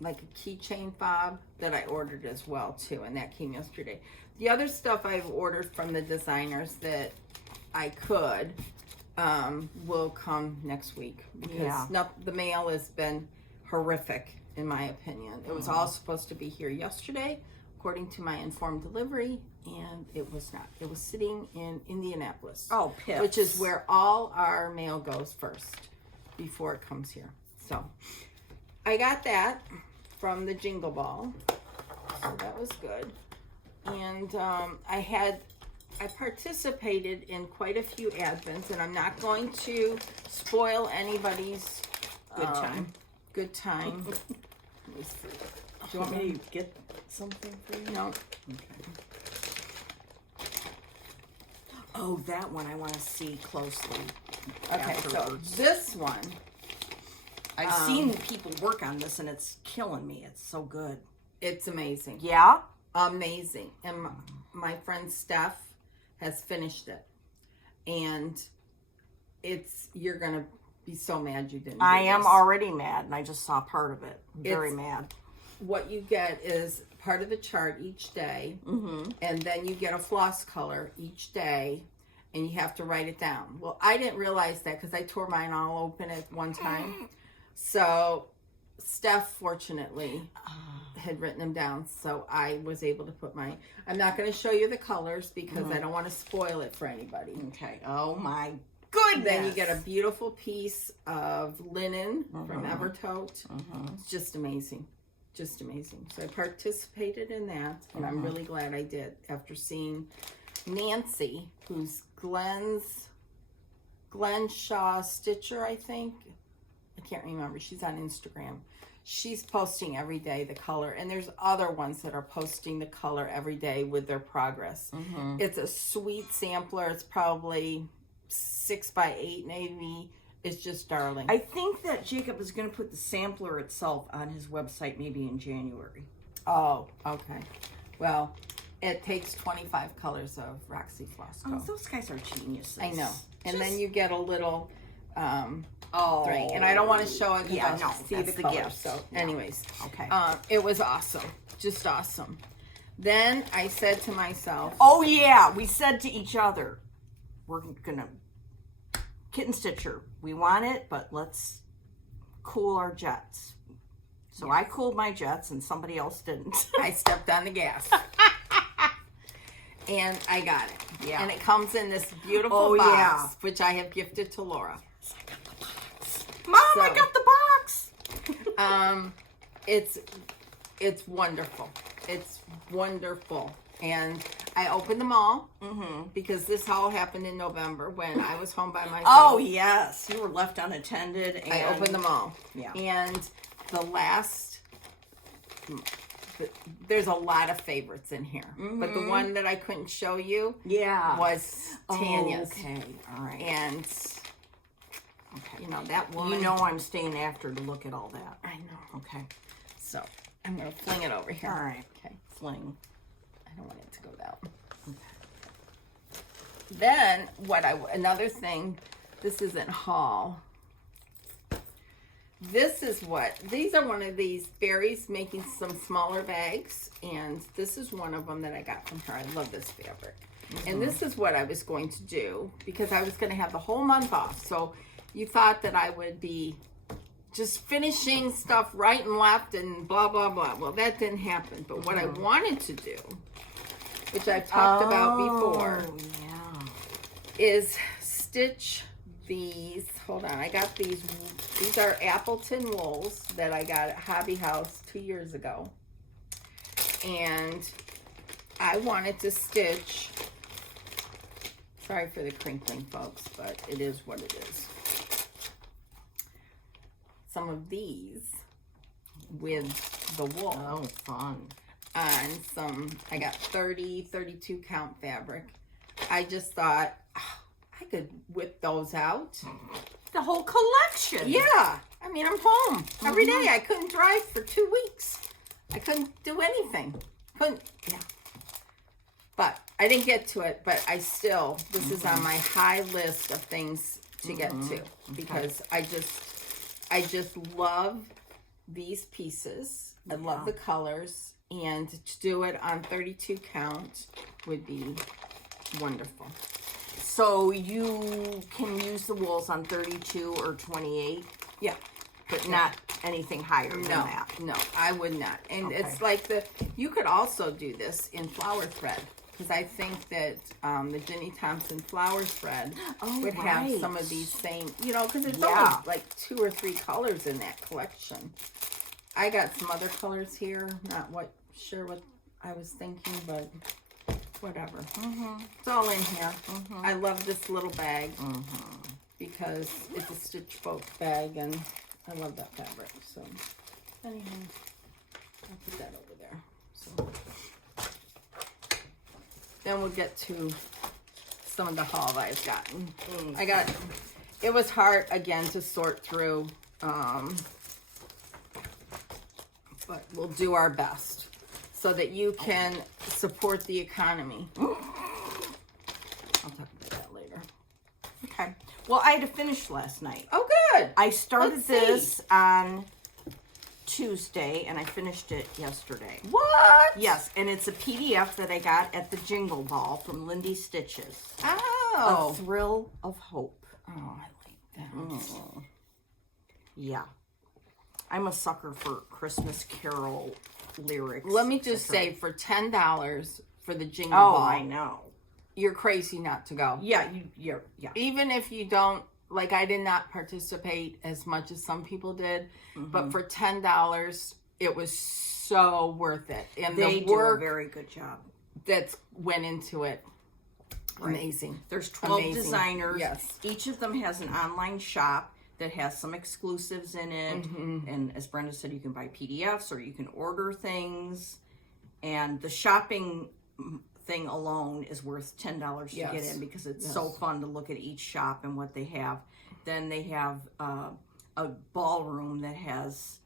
like a keychain fob that I ordered as well too, and that came yesterday. The other stuff I've ordered from the designers that I could will come next week because the mail has been horrific in my opinion. It was all supposed to be here yesterday, according to my informed delivery, and it was not. It was sitting in Indianapolis. Oh, pips. Which is where all our mail goes first before it comes here. So I got that from the Jingle Ball, so that was good. And I participated in quite a few advents, and I'm not going to spoil anybody's good time. Let me see. Do you want me to get something for you? No. Okay. Oh, that one I want to see closely. Okay, afterwards. so this one. I've seen people work on this, and it's killing me. It's so good. It's amazing. Yeah? Amazing. And my friend Steph has finished it. And you're going to be so mad you didn't do I am this. already mad, and I just saw part of it. I'm very mad. What you get is part of the chart each day, and then you get a floss color each day, and you have to write it down. Well, I didn't realize that because I tore mine all open at one time. So Steph, fortunately, had written them down, so I was able to put I'm not going to show you the colors because I don't want to spoil it for anybody. Okay. Oh, my Good. Then you get a beautiful piece of linen from Evertote. It's just amazing. Just amazing. So I participated in that, and I'm really glad I did after seeing Nancy, who's Glenn Shaw Stitcher, I think. I can't remember. She's on Instagram. She's posting every day the color, and there's other ones that are posting the color every day with their progress. It's a sweet sampler. It's probably 6x8 maybe. It's just darling. I think that Jacob is going to put the sampler itself on his website maybe in January. Oh, okay. Well, it takes 25 colors of Roxy Floss Co. Oh, those guys are geniuses. I know. And then you get a little Oh, drink. And I don't want to show it because yeah, I no, see that's the the color. gift. So, Yeah. anyways, okay. It was awesome, just awesome. Then I said to myself, Oh yeah, we said to each other, we're gonna kitten stitcher. We want it, but let's cool our jets. So I cooled my jets, and somebody else didn't. I stepped on the gas. And I got it. Yeah. And it comes in this beautiful box, yeah. which I have gifted to Laura. I got the box. Mom, I So- got the box. It's wonderful. It's wonderful. And I opened them all because this all happened in November when I was home by myself. Oh yes, you were left unattended. And I opened them all. Yeah. And there's a lot of favorites in here. But the one that I couldn't show you was Tanya's. Oh, okay, all right. And, Okay. you know, that woman. You know I'm staying after to look at all that. I know. Okay. So, I'm going to fling it over here. All right. Okay. Fling. I don't want it to go down. Then, another thing, this isn't haul. These are one of these berries making some smaller bags, and this is one of them that I got from her. I love this fabric. And this is what I was going to do because I was going to have the whole month off. So you thought that I would be just finishing stuff right and left and blah, blah, blah. Well, that didn't happen. But what I wanted to do, which I've talked about before, is stitch these. Hold on. I got these. These are Appleton wools that I got at Hobby House 2 years ago. And I wanted to stitch. Sorry for the crinkling, folks, but it is what it is. Some of these with the wool. Oh, fun. on some, I got 32 count fabric. I just thought, oh, I could whip those out. The whole collection. Yeah. I mean, I'm home every day. I couldn't drive for 2 weeks. I couldn't do anything. Yeah. But I didn't get to it, but I still, this is on my high list of things to get to, because I just love these pieces. I love the colors, and to do it on 32 count would be wonderful. So you can use the wools on 32 or 28? Yeah. But not anything higher than that? No, I would not. And it's like you could also do this in flower thread, because I think that the Ginny Thompson flower thread would have some of these same, because it's only like 2 or 3 colors in that collection. I got some other colors here, not sure what I was thinking, but whatever. It's all in here. I love this little bag because it's a Stitch Folk bag, and I love that fabric. So anyhow, I'll put that over there. So then we'll get to some of the haul I've gotten. It was hard again to sort through, but we'll do our best so that you can support the economy. I'll talk about that later. Okay. Well, I had to finish last night. Oh, good. I started this on Tuesday, and I finished it yesterday. What? Yes, and it's a PDF that I got at the Jingle Ball from Lindy Stitches. Oh. A Thrill of Hope. Oh, I like that. Yeah. I'm a sucker for Christmas Carol lyrics. Let me just say, for $10 for the Jingle Ball. Oh, I know. You're crazy not to go. Yeah, yeah. Even if you don't, like, I did not participate as much as some people did, but for $10, it was so worth it. And they the work do a very good job that went into it, amazing. There's 12 designers. Yes. Each of them has an online shop that has some exclusives in it. And as Brenda said, you can buy PDFs or you can order things. And the shopping thing alone is worth $10 to get in, because it's so fun to look at each shop and what they have. Then they have a ballroom that has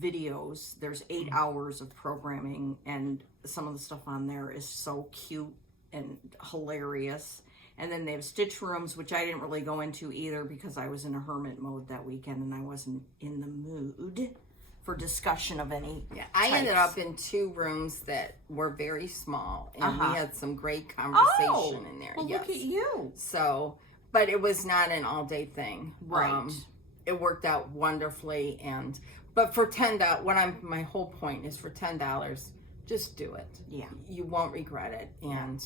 videos. There's 8 hours of programming, and some of the stuff on there is so cute and hilarious. And then they have stitch rooms, which I didn't really go into either because I was in a hermit mode that weekend and I wasn't in the mood for discussion of any I ended up in 2 rooms that were very small, and we had some great conversation in there. Well, look at you. So, but it was not an all-day thing. Right. It worked out wonderfully, but for $10, my whole point is, for $10, just do it. Yeah. You won't regret it, and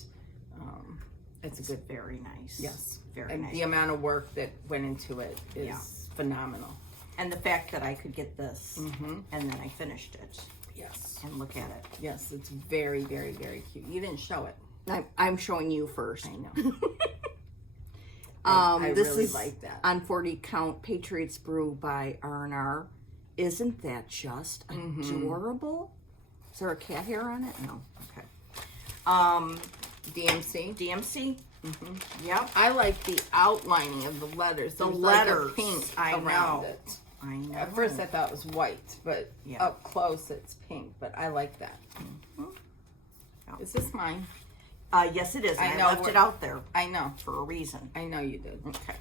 it's a good. Very nice. Yes. Very and nice. the amount of work that went into it is phenomenal. And the fact that I could get this and then I finished it. Yes. And look at it. Yes, it's very, very, very cute. You didn't show it. I'm showing you first. I know. This really is like that. On 40 Count Patriots Brew by R&R. Isn't that just adorable? Is there a cat hair on it? No. Okay. DMC. Yep. I like the outlining of the letters. The There's letters. like a pink I around know. it. I know. At first I thought it was white, but up close it's pink. But I like that. Is this mine? Yes, it is. I I know left it out there I know. for a reason. I know you did. Okay.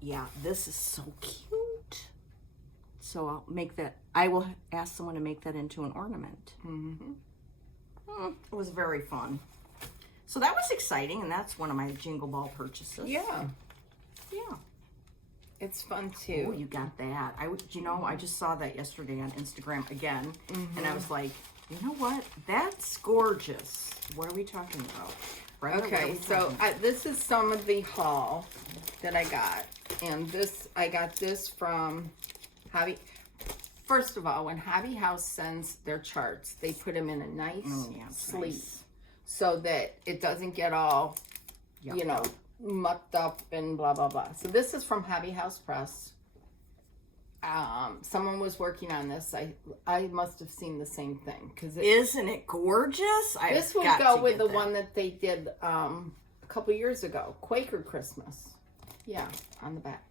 Yeah, this is so cute. So I'll make that. I will ask someone to make that into an ornament. It was very fun. So that was exciting, and that's one of my Jingle Ball purchases. Yeah. Yeah. It's fun too. Oh, you got that. I just saw that yesterday on Instagram again, and I was like, you know what? That's gorgeous. What are we talking about? Brenda, Okay, so this is some of the haul that I got. And I got this from Hobby. First of all, when Hobby House sends their charts, they put them in a nice sleeve. Nice. So that it doesn't get all, mucked up and blah, blah, blah. So this is from Hobby House Press. someone was working on this. I must have seen the same thing because Isn't it gorgeous? this would go with the one that they did a couple years ago, Quaker Christmas. Yeah, on the back.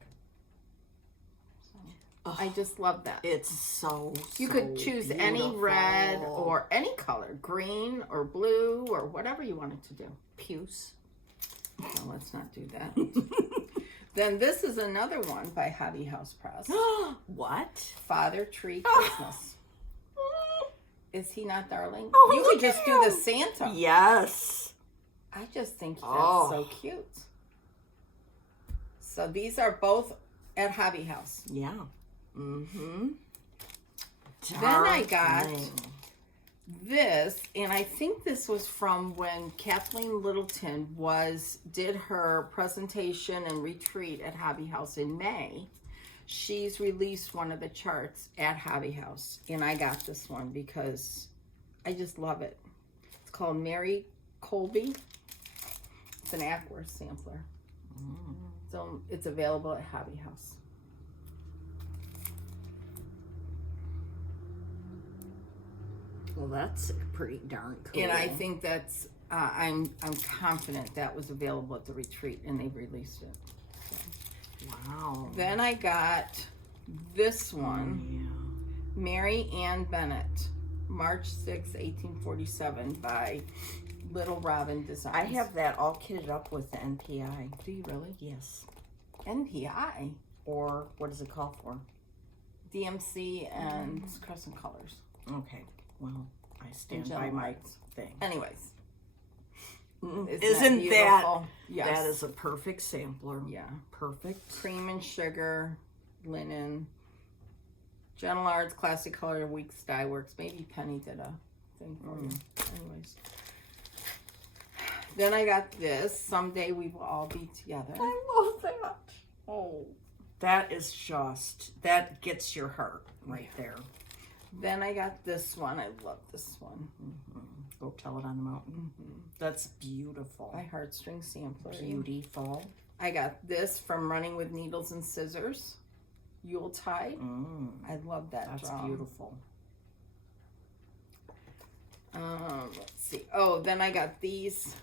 So, I just love that. It's so You could choose any red or any color, green or blue or whatever you wanted to do. puce. No, let's not do that. Then this is another one by Hobby House Press. What? Father Tree Christmas. Is he not darling? Oh, you look could just at do the him. Santa. Yes. I just think that's Oh. so cute. So these are both at Hobby House. Yeah. Mm-hmm. Then I got this, and I think this was from when Kathleen Littleton did her presentation and retreat at Hobby House in May. She's released one of the charts at Hobby House, and I got this one because I just love it. It's called Mary Colby. It's an Ackworth sampler. So it's available at Hobby House. Well, that's pretty darn cool. And I think that's I'm confident that was available at the retreat, and they released it. Wow. Then I got this one, Mary Ann Bennett, March 6, 1847, by Little Robin Designs. I have that all kitted up with the NPI. Do you really? Yes. NPI, Or what does it call for? DMC, and Crescent Colors. Okay. Well, I stand And by General my Lights. thing. Anyways, Isn't that beautiful? Yes. that is a perfect sampler? Yeah. Perfect. Cream and sugar, linen, Gentle Arts, Classic Color, Weeks Dye Works. Maybe Penny did a thing for you. Anyways. Then I got this. Someday We Will All Be Together. I love that. Oh, that is just, that gets your heart right there. Then I got this one. I love this one. Go Tell It on the Mountain. That's beautiful. By Heartstring Sampler. Beautiful. I got this from Running with Needles and Scissors. Yuletide. I love that That's drawing. beautiful. Let's see. Oh, then I got these.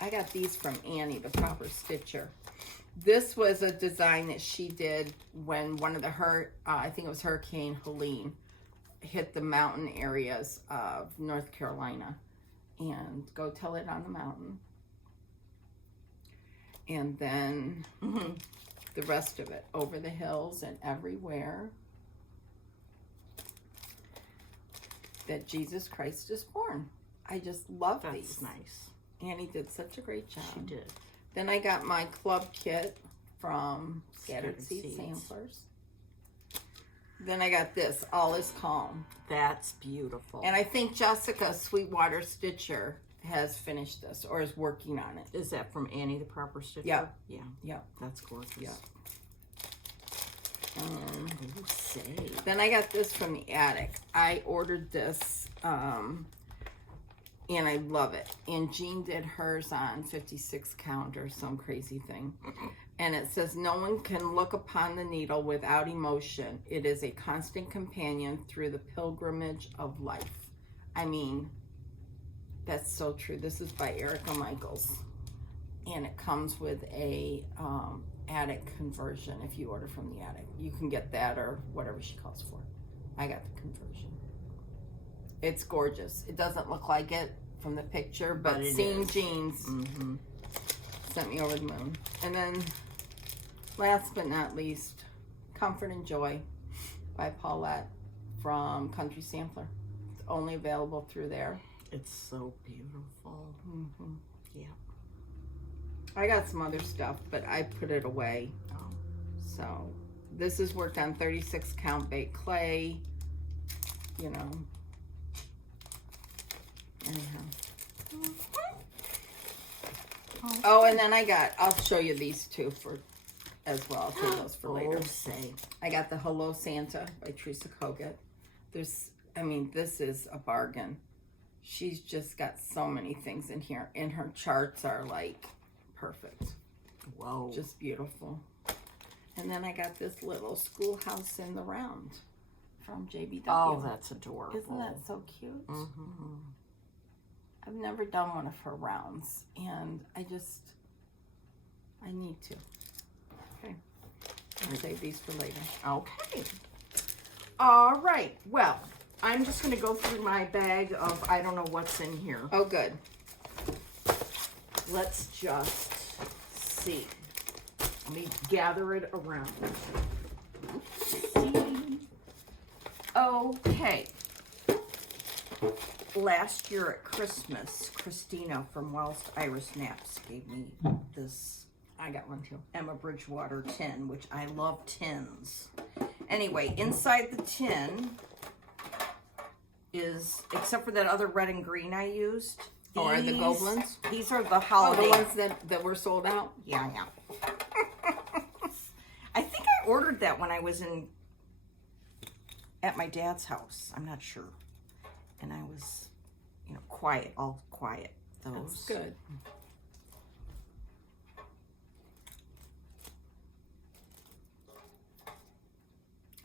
I got these from Annie, the Proper Stitcher. This was a design that she did when one of the I think it was Hurricane Helene, hit the mountain areas of North Carolina. And Go Tell It on the Mountain. And then the rest of it, Over the Hills and Everywhere, that Jesus Christ is born. I just love these. That's nice. Annie did such a great job. She did. Then I got my club kit from Scattered Scattered Seed Seeds. Samplers. Then I got this, All Is Calm. That's beautiful. And I think Jessica Sweetwater Stitcher has finished this or is working on it. Is that from Annie the Proper Stitcher? Yeah. Yeah. Yeah. That's gorgeous. Yeah. Oh, say. Then I got this from the attic. I ordered this, and I love it. And Jean did hers on 56 count or some crazy thing. And it says, no one can look upon the needle without emotion. It is a constant companion through the pilgrimage of life. I mean, that's so true. This is by Erica Michaels. And it comes with a attic conversion if you order from the attic. You can get that or whatever she calls for. I got the conversion. It's gorgeous. It doesn't look like it from the picture, but seeing Jean's sent me over the moon. And then last but not least, Comfort and Joy by Paulette from Country Sampler. It's only available through there. It's so beautiful. Yeah. I got some other stuff, but I put it away. Oh. So this is worked on 36 count baked clay, you know. Anyhow. Oh, and then I'll show you these two as well. I'll take those for later. Oh, say. I got the Hello Santa by Teresa Kogut. This is a bargain. She's just got so many things in here, and her charts are like perfect. Whoa. Just beautiful. And then I got this little schoolhouse in the round from JBW. Oh, that's adorable. Isn't that so cute? Mm-hmm. I've never done one of her rounds, and I need to. Okay. I'll save these for later. Okay. All right. Well, I'm just going to go through my bag of, I don't know what's in here. Oh, good. Let's just see. Let me gather it around. See. Okay. Last year at Christmas, Christina from Whilst Iris Naps gave me this I got one too. Emma Bridgewater tin, which I love tins. Anyway, inside the tin is, except for that other red and green I used. Oh, are the goblins? These are the Oh, holiday. the ones that were sold out? Yeah. I think I ordered that when I was at my dad's house. I'm not sure. And I was, quiet, all quiet. Those. That's good.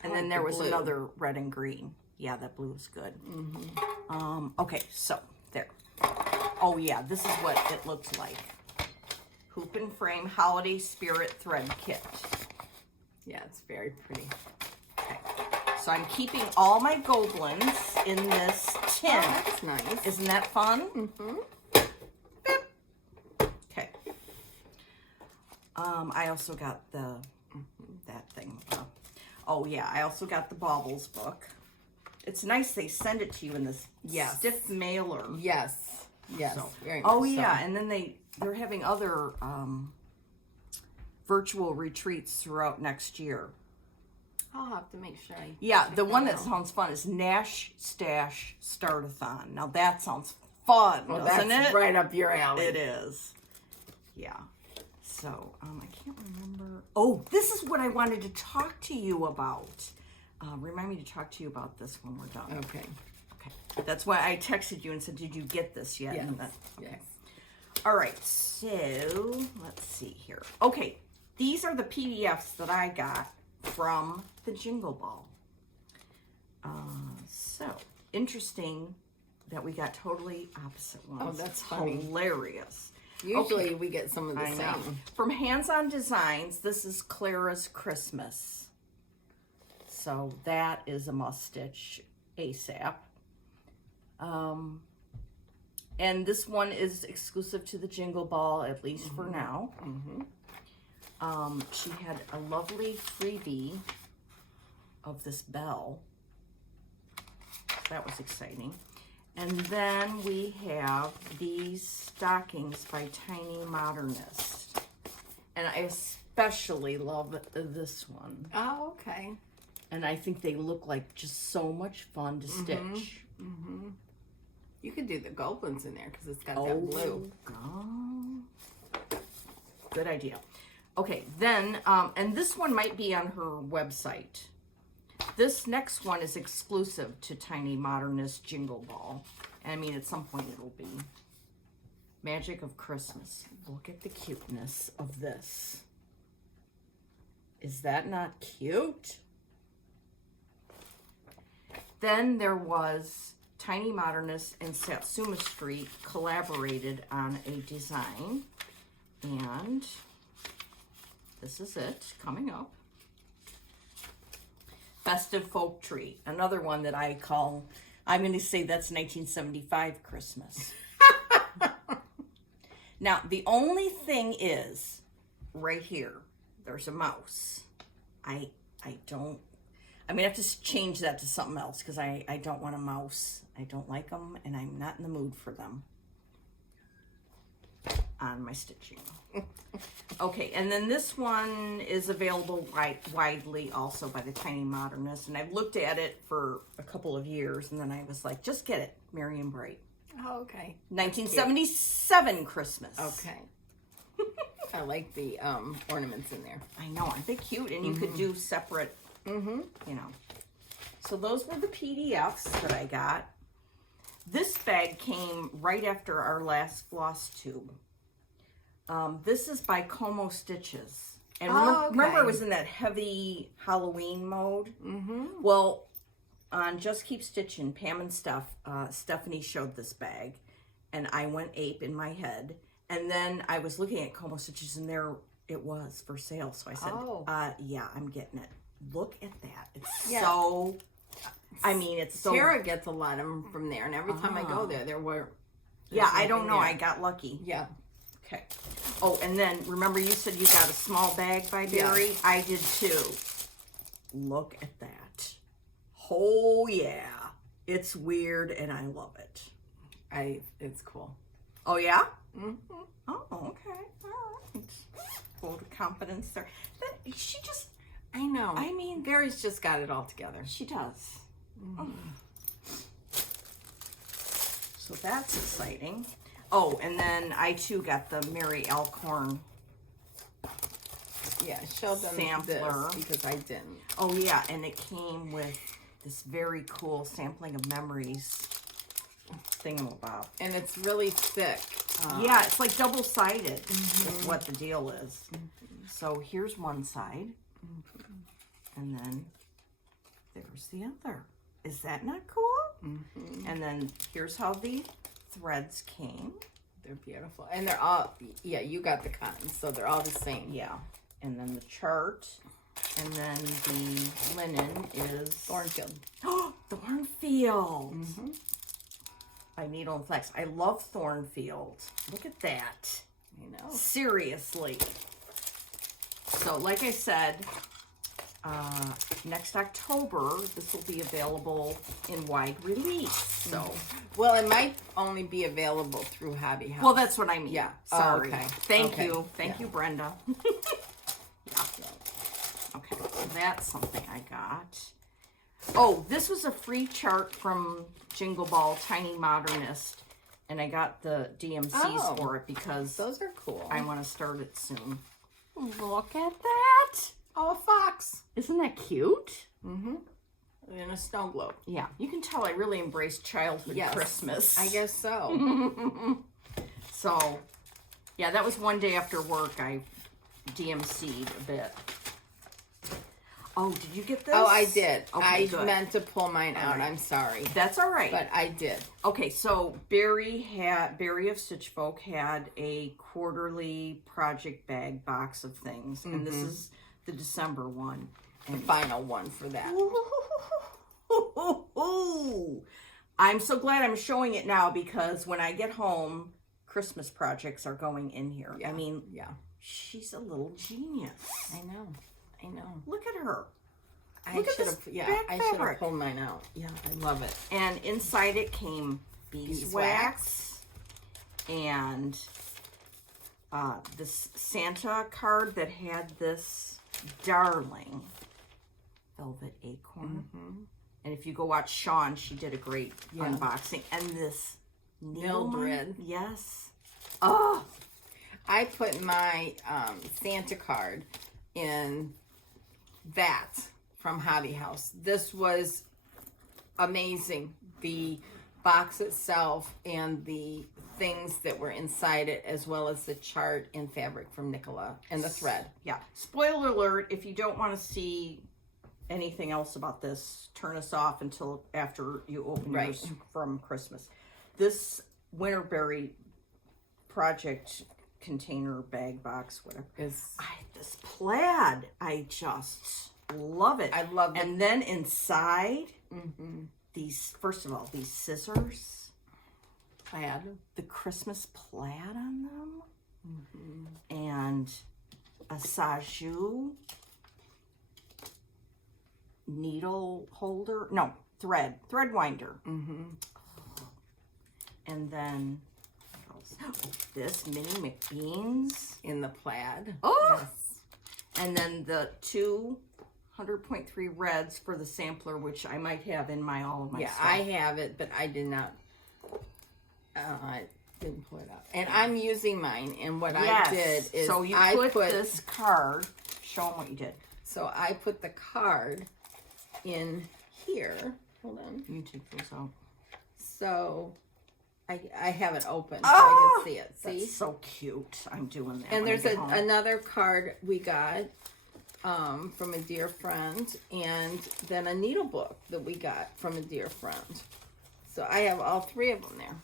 And then there was another red and green. Yeah, that blue is good. Mm-hmm. Okay, so there. Oh yeah, this is what it looks like. Hoop and Frame Holiday Spirit Thread Kit. Yeah, it's very pretty. Okay. So I'm keeping all my goblins in this tin. Oh, that's nice. Isn't that fun? Mm-hmm. Okay. I also got that thing. Oh yeah, I also got the Baubles book. It's nice they send it to you in this stiff mailer. Yes. Yes. So, very oh much yeah, so. and then they're having other virtual retreats throughout next year. I'll have to make sure I Yeah, the one that out. sounds fun is Nash Stash Startathon. Now that sounds fun, Well, doesn't that's it? right up your alley. It is. Yeah. So, I can't remember. Oh, this is what I wanted to talk to you about. Remind me to talk to you about this when we're done. Okay. Okay. That's why I texted you and said, did you get this yet? Yes. And then- Yes. All right. So, let's see here. Okay. These are the PDFs that I got from the Jingle Ball. So, interesting that we got totally opposite ones. Oh, that's funny. Hilarious. Usually we get some of the I know. same. From Hands On Designs, this is Clara's Christmas. So that is a must stitch ASAP. And this one is exclusive to the Jingle Ball, at least for now. Mm-hmm. She had a lovely freebie of this bell. That was exciting. And then we have these stockings by Tiny Modernist. And I especially love this one. Oh, okay. And I think they look like just so much fun to stitch. Mm-hmm. You could do the goblins in there because it's got that blue. God. Good idea. Okay, then, and this one might be on her website. This next one is exclusive to Tiny Modernist Jingle Ball. I mean, at some point it'll be. Magic of Christmas. Look at the cuteness of this. Is that not cute? Then there was Tiny Modernist and Satsuma Street collaborated on a design. And this is it, coming up. Festive Folk Tree, another one that I call, I'm going to say that's 1975 Christmas. Now, the only thing is, right here, there's a mouse. I'm going to have to change that to something else because I don't want a mouse. I don't like them, and I'm not in the mood for them on my stitching. Okay, and then this one is available widely also by the Tiny Modernist, and I've looked at it for a couple of years, and then I was like, just get it, Merry and Bright. Oh, okay. 1977 Christmas. Okay. I like the ornaments in there. I know, aren't they cute? And you could do separate, So those were the PDFs that I got. This bag came right after our last floss tube. This is by Como Stitches. And Oh, remember, I okay. was in that heavy Halloween mode. Mm-hmm. Well, on Just Keep Stitching, Pam and Stephanie showed this bag, and I went ape in my head. And then I was looking at Como Stitches, and there it was for sale. So I said, yeah, I'm getting it. Look at that. It's so, I mean, it's so. Tara gets a lot of them from there, and every time I go there were. Yeah, I don't know. There. I got lucky. Yeah. Okay. Oh, and then remember you said you got a small bag by Barry? Yeah. I did too. Look at that. Oh, yeah. It's weird, and I love it. It's cool. Oh, yeah? Mm-hmm. Oh, okay. All right. Vote of confidence there. Then she just, I know. I mean, Barry's just got it all together. she does. Mm-hmm. Oh. So that's exciting. Oh, and then I too got the Mary Elkhorn. Yeah, show them Sampler. this because I didn't. Oh yeah, and it came with this very cool sampling of memories thingamabob. And it's really thick. Yeah, it's like double-sided is what the deal is. So here's one side. And then there's the other. Is that not cool? And then here's how the threads came. They're beautiful. And they're all, yeah, you got the cotton, so they're all the same. Yeah. And then the chart. And then the linen is Thornfield. Oh, Thornfield. By Needle and Flex. I love Thornfield. Look at that. I know. Seriously. So, like I said, next October, this will be available in wide release. So, Well, it might only be available through Hobby House. well, that's what I mean. Yeah. Sorry. Oh, okay. Thank Okay. you. Thank Yeah. you, Brenda. Yeah. Okay. That's something I got. Oh, this was a free chart from Jingle Ball Tiny Modernist. And I got the DMCs for it because Those are cool. I want to start it soon. Look at that. Oh, a fox. Isn't that cute? In a snow globe. Yeah, you can tell I really embraced childhood Yes. Christmas. I guess so. So, yeah, that was one day after work. I DMC'd a bit. Oh, did you get this? Oh, I did. Okay, I good. meant to pull mine out. right. I'm sorry. That's all right. But I did. Okay, so Barry of Stitch Folk had a quarterly project bag box of things, and this is the December one. The final one for that. I'm so glad I'm showing it now because when I get home, Christmas projects are going in here. Yeah. I mean, Yeah. she's a little genius. I know. I know. Look at her. I Look at should this have. Yeah, back I should fabric. have pulled mine out. Yeah, I love it. And inside it came beeswax and this Santa card that had this darling velvet acorn. And if you go watch Sean, she did a great unboxing. And this Mildred. Yes. Oh, I put my Santa card in that from Hobby House. This was amazing. The box itself and the things that were inside it, as well as the chart and fabric from Nicola and the thread. yeah. Spoiler alert, if you don't want to see anything else about this, turn us off until after you open yours from Christmas. This Winterberry project container bag box, whatever. This plaid, I just love it. I love it. And then inside, these, first of all, these scissors, Plaid. the Christmas plaid on them, and a Saju needle holder, no, thread winder. And then this mini McBeans. In the plaid. Oh! Yes. And then the 200.3 reds for the sampler, which I might have in all of my Yeah, stuff. I have it, but I did not. I didn't pull it out. And I'm using mine. And what I did is so you I put put this card. Show them what you did. So I put the card in here. Hold on. You take those out. So I have it open so I can see it. See? That's so cute. I'm doing that. And when I there's get home. another card we got from a dear friend, and then a needle book that we got from a dear friend. So I have all three of them there.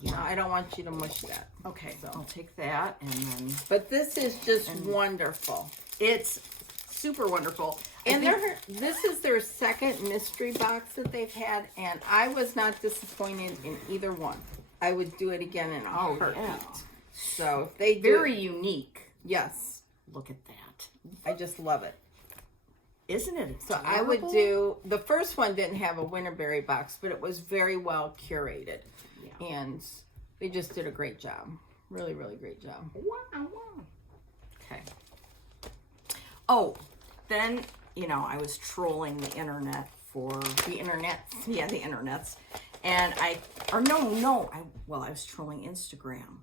Yeah, I don't want you to mush that. Okay, so I'll take that and then. But this is just wonderful. It's super wonderful. And this is their second mystery box that they've had, and I was not disappointed in either one. I would do it again in a heartbeat. Yeah. So if they do, Very unique. yes, Look at that. I just love it. Isn't it? So I would do, the first one didn't have a Winterberry box, but it was very well curated. Yeah. And they just did a great job. Really, really great job. Wow. Okay. Oh, then, I was trolling the internet for The internet. the internets. And I was trolling Instagram.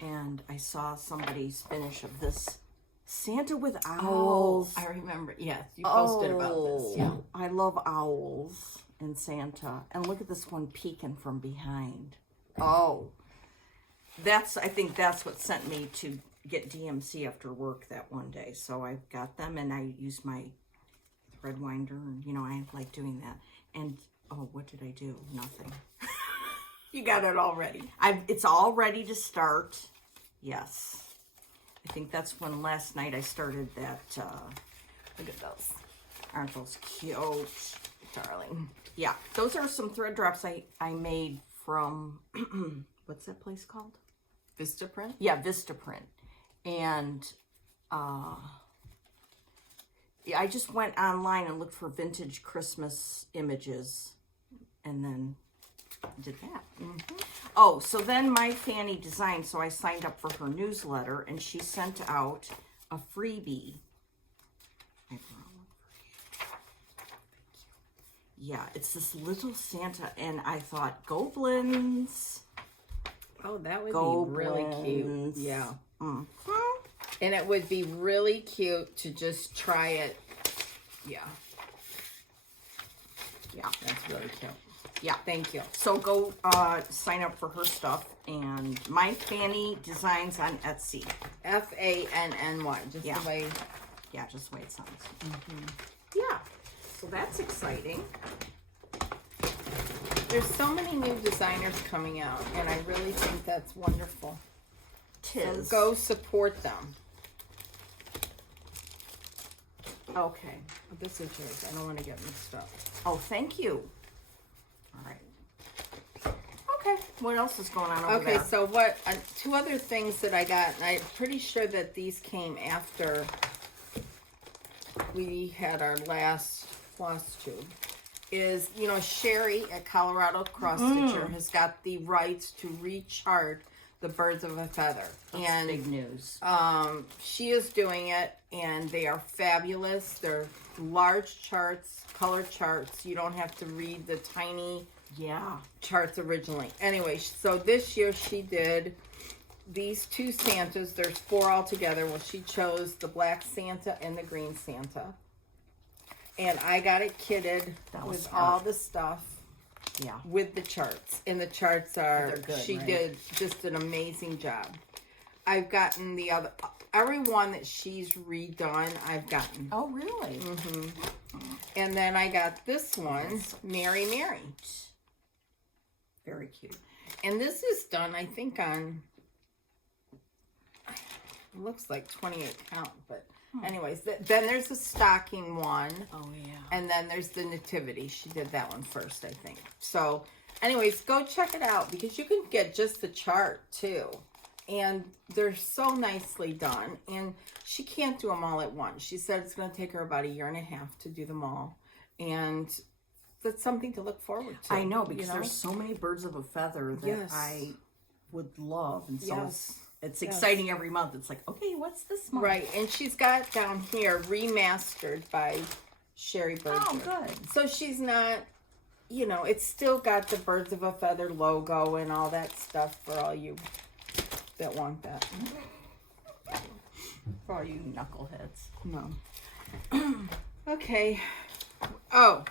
And I saw somebody's finish of this Santa with owls. I remember. Yes, you posted about this. Yeah. I love owls and Santa. And look at this one peeking from behind. Oh. I think that's what sent me to get DMC after work that one day. So I got them and I used my thread winder and I like doing that. And what did I do? Nothing. You got it all ready. It's all ready to start. Yes. I think that's when last night I started that. Look at those. Aren't those cute? Darling. Yeah. Those are some thread drops I made from, what's that place called? Vistaprint? Yeah, Vistaprint. And I just went online and looked for vintage Christmas images and then did that. Mm-hmm. Oh, so then my Fanny designed, so I signed up for her newsletter and she sent out a freebie. I brought one for you. Yeah, it's this little Santa and I thought goblins. Oh, that would be really cute. Yeah. Mm-hmm. And it would be really cute to just try it. Yeah. Yeah. That's really cute. Yeah. Thank you. So go sign up for her stuff and My Fanny Designs on Etsy. Fanny. Just Yeah. the way. Yeah, just the way it sounds. Mm-hmm. Yeah. So that's exciting. There's so many new designers coming out, and I really think that's wonderful. So go support them. Okay. This is yours. I don't want to get mixed up. Oh, thank you. All right. Okay. What else is going on over there? Okay, so two other things that I got, and I'm pretty sure that these came after we had our last floss tube, is, Sherry at Colorado Cross Stitcher has got the rights to rechart the Birds of a Feather. That's big news. She is doing it, and they are fabulous. They're large charts, color charts. You don't have to read the tiny charts originally. Anyway, so this year she did these two Santas. There's 4 altogether. Well, she chose the black Santa and the green Santa. And I got it kitted with smart. all the stuff. Yeah. With the charts. And the charts are, they're good, she right? did just an amazing job. I've gotten every one that she's redone, I've gotten. Oh, really? Mm-hmm. And then I got this one, Mary Mary. Very cute. And this is done, I think, on, it looks like 28 count, but anyways, then there's the stocking one. Oh, yeah. And then there's the nativity. She did that one first, I think. So, anyways, go check it out because you can get just the chart, too. And they're so nicely done. And she can't do them all at once. She said it's going to take her about 1.5 years to do them all. And that's something to look forward to. I know, because there's so many birds of a feather that I would love. And so it's exciting every month. It's like, okay, what's this month? Right. And she's got down here remastered by Sherry Berger. Oh, good. So she's not, it's still got the Birds of a Feather logo and all that stuff for all you that want that. For all you knuckleheads. No. Okay. Oh,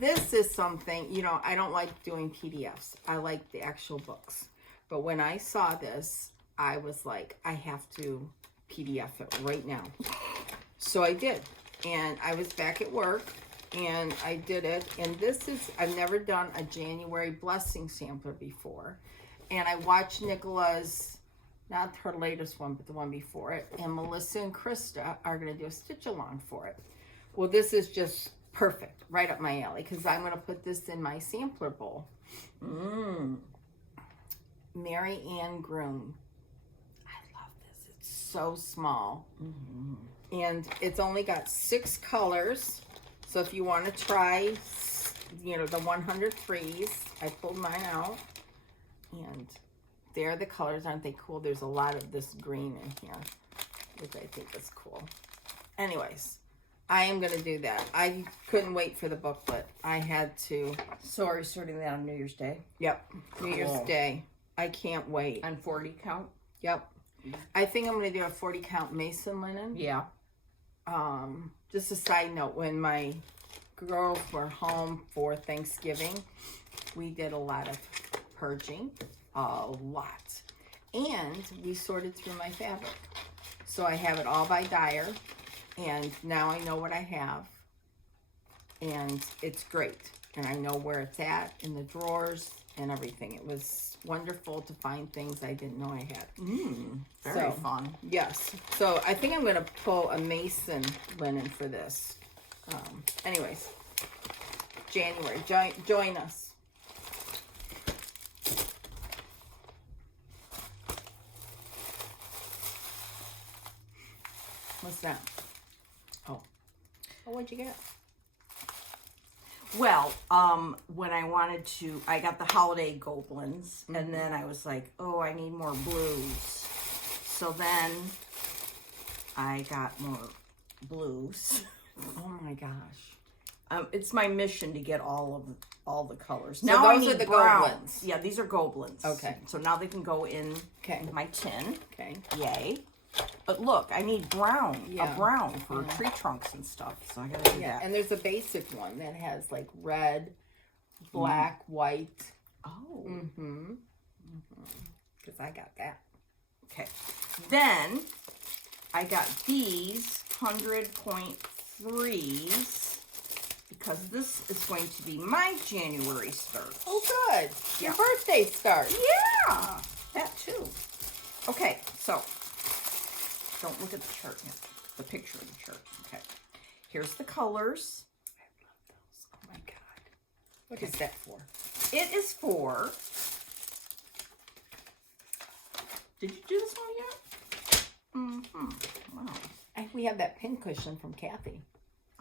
this is something, you know, I don't like doing PDFs. I like the actual books. But when I saw this, I was like, I have to PDF it right now. So I did. And I was back at work and I did it. And this is, I've never done a January blessing sampler before. And I watched Nicola's, not her latest one, but the one before it. And Melissa and Krista are going to do a stitch along for it. Well, this is just perfect, right up my alley, because I'm going to put this in my sampler bowl. Mary Ann Groom. I love this. It's so small. And it's only got 6 colors. So if you want to try, you know, the 103s, I pulled mine out. And there are the colors. Aren't they cool? There's a lot of this green in here, which I think is cool. Anyways, I am going to do that. I couldn't wait for the booklet. I had to. So are you sorting that on New Year's Day? Yep. New Year's Day. I can't wait. On 40 count? Yep. I think I'm going to do a 40 count mason linen. Yeah. Just a side note, when my girls were home for Thanksgiving, we did a lot of purging. A lot. And we sorted through my fabric. So I have it all by Dyer. And now I know what I have. And it's great. And I know where it's at in the drawers and everything. It was wonderful to find things I didn't know I had. Very fun. Yes. So I think I'm going to pull a mason linen for this. Anyways, January. Join us. What's that? Oh, what'd you get? Well, when I wanted to, I got the holiday goblins, and then I was like, oh, I need more blues. So then I got more blues. Oh my gosh. It's my mission to get all the colors. So now I those need are the brown. goblins. Yeah, these are goblins. Okay. So now they can go in Okay. my tin. Okay. Yay. But look, I need brown, Yeah. a brown for tree trunks and stuff. So I gotta do Yeah, that. and there's a basic one that has like red, black, white. Oh. Because I got that. Okay. Then I got these 100.3s because this is going to be my January start. Oh, good. Your Yeah. birthday start. Yeah, that too. Okay, so don't look at the chart yet. The picture of the chart. Okay. Here's the colors. I love those. Oh my God. What is that for? It is for. Did you do this one yet? Wow. We have that pin cushion from Kathy.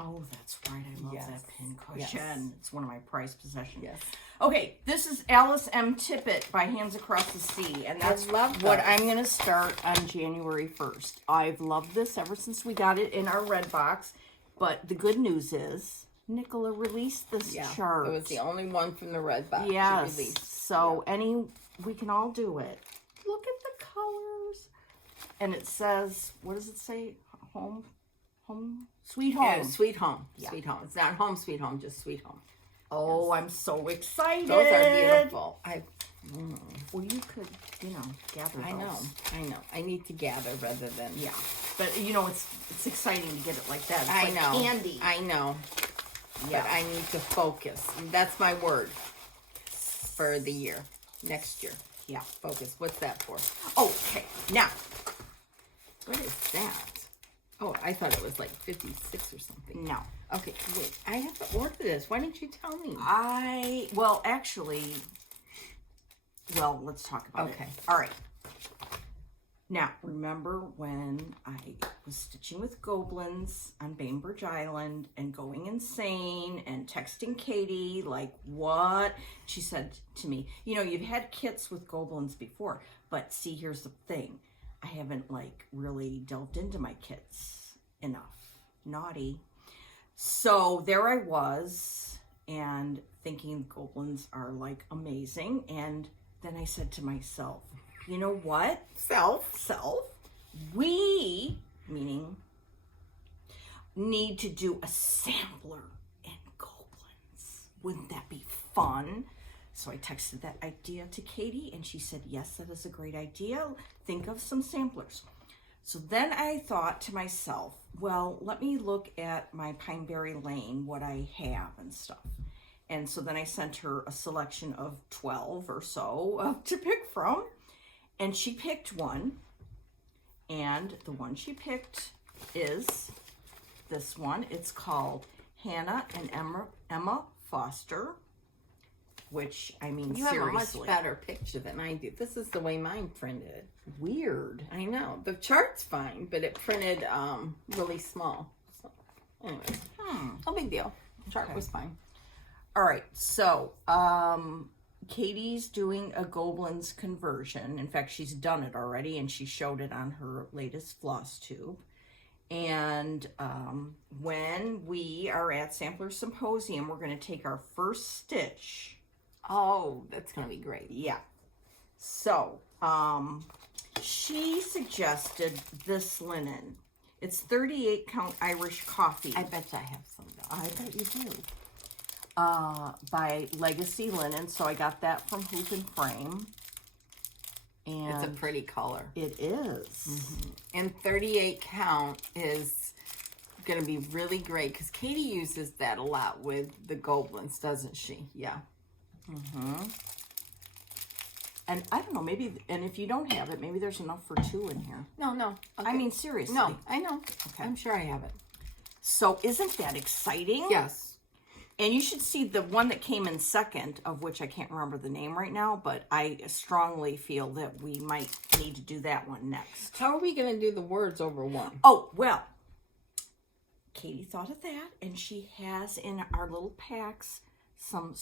Oh, that's right. I love Yes. that pin Yes. cushion. It's one of my prized possessions. Yes. Okay, this is Alice M. Tippett by Hands Across the Sea, and that's love what those. I'm going to start on January 1st. I've loved this ever since we got it in our red box, but the good news is Nicola released this chart. It was the only one from the red box. she Yes, released. so we can all do it. Look at the colors. And it says, what does it say? Home, sweet home. Yeah, sweet home. Yeah. Sweet home. It's not home, sweet home, just sweet home. Oh, I'm so excited. Those are beautiful. Well, you could, gather those. I know. I need to gather rather than. Yeah. But, it's exciting to get it like that. It's I like know. candy. I know. Yeah. But I need to focus. That's my word for the year. Next year. Yeah. Focus. What's that for? Okay. Now, What is that? Oh, I thought it was like 56 or something. no. Okay, wait. I have to order this. Why didn't you tell me? Let's talk about it. Okay. All right. Now, remember when I was stitching with goblins on Bainbridge Island and going insane and texting Katie, like, what? She said to me, you've had kits with goblins before, but see, here's the thing. I haven't, really delved into my kits enough. Naughty. So there I was, and thinking goblins are, amazing. And then I said to myself, you know what? Self, we, meaning, need to do a sampler in goblins. wouldn't that be fun? So I texted that idea to Katie, and she said, yes, that is a great idea. Think of some samplers. So then I thought to myself, well, let me look at my Pineberry Lane, what I have and stuff. And so then I sent her a selection of 12 or so to pick from. And she picked one. And the one she picked is this one. It's called Hannah and Emma Foster. Which, I mean, You seriously. have a much better picture than I do. This is the way mine printed. Weird. I know. The chart's fine, but it printed really small. So, anyway, no big deal. Chart was fine. All right, so Katie's doing a Goblin's conversion. In fact, she's done it already, and she showed it on her latest floss tube. And when we are at Sampler Symposium, we're going to take our first stitch. Oh, that's going to be great. Yeah. So, she suggested this linen. It's 38 count Irish coffee. I bet you I have some though. I bet you do. By Legacy Linen. So I got that from Hoop and Frame. And It's a pretty color. it is. Mm-hmm. And 38 count is going to be really great because Katie uses that a lot with the goblins, doesn't she? Yeah. Mm-hmm. And I don't know, maybe, and if you don't have it, maybe there's enough for 2 in here. No. Okay. I mean, seriously. no, I know. Okay. I'm sure I have it. So isn't that exciting? Yes. And you should see the one that came in second, of which I can't remember the name right now, but I strongly feel that we might need to do that one next. How are we going to do the words over one? Oh, well, Katie thought of that, and she has in our little packs some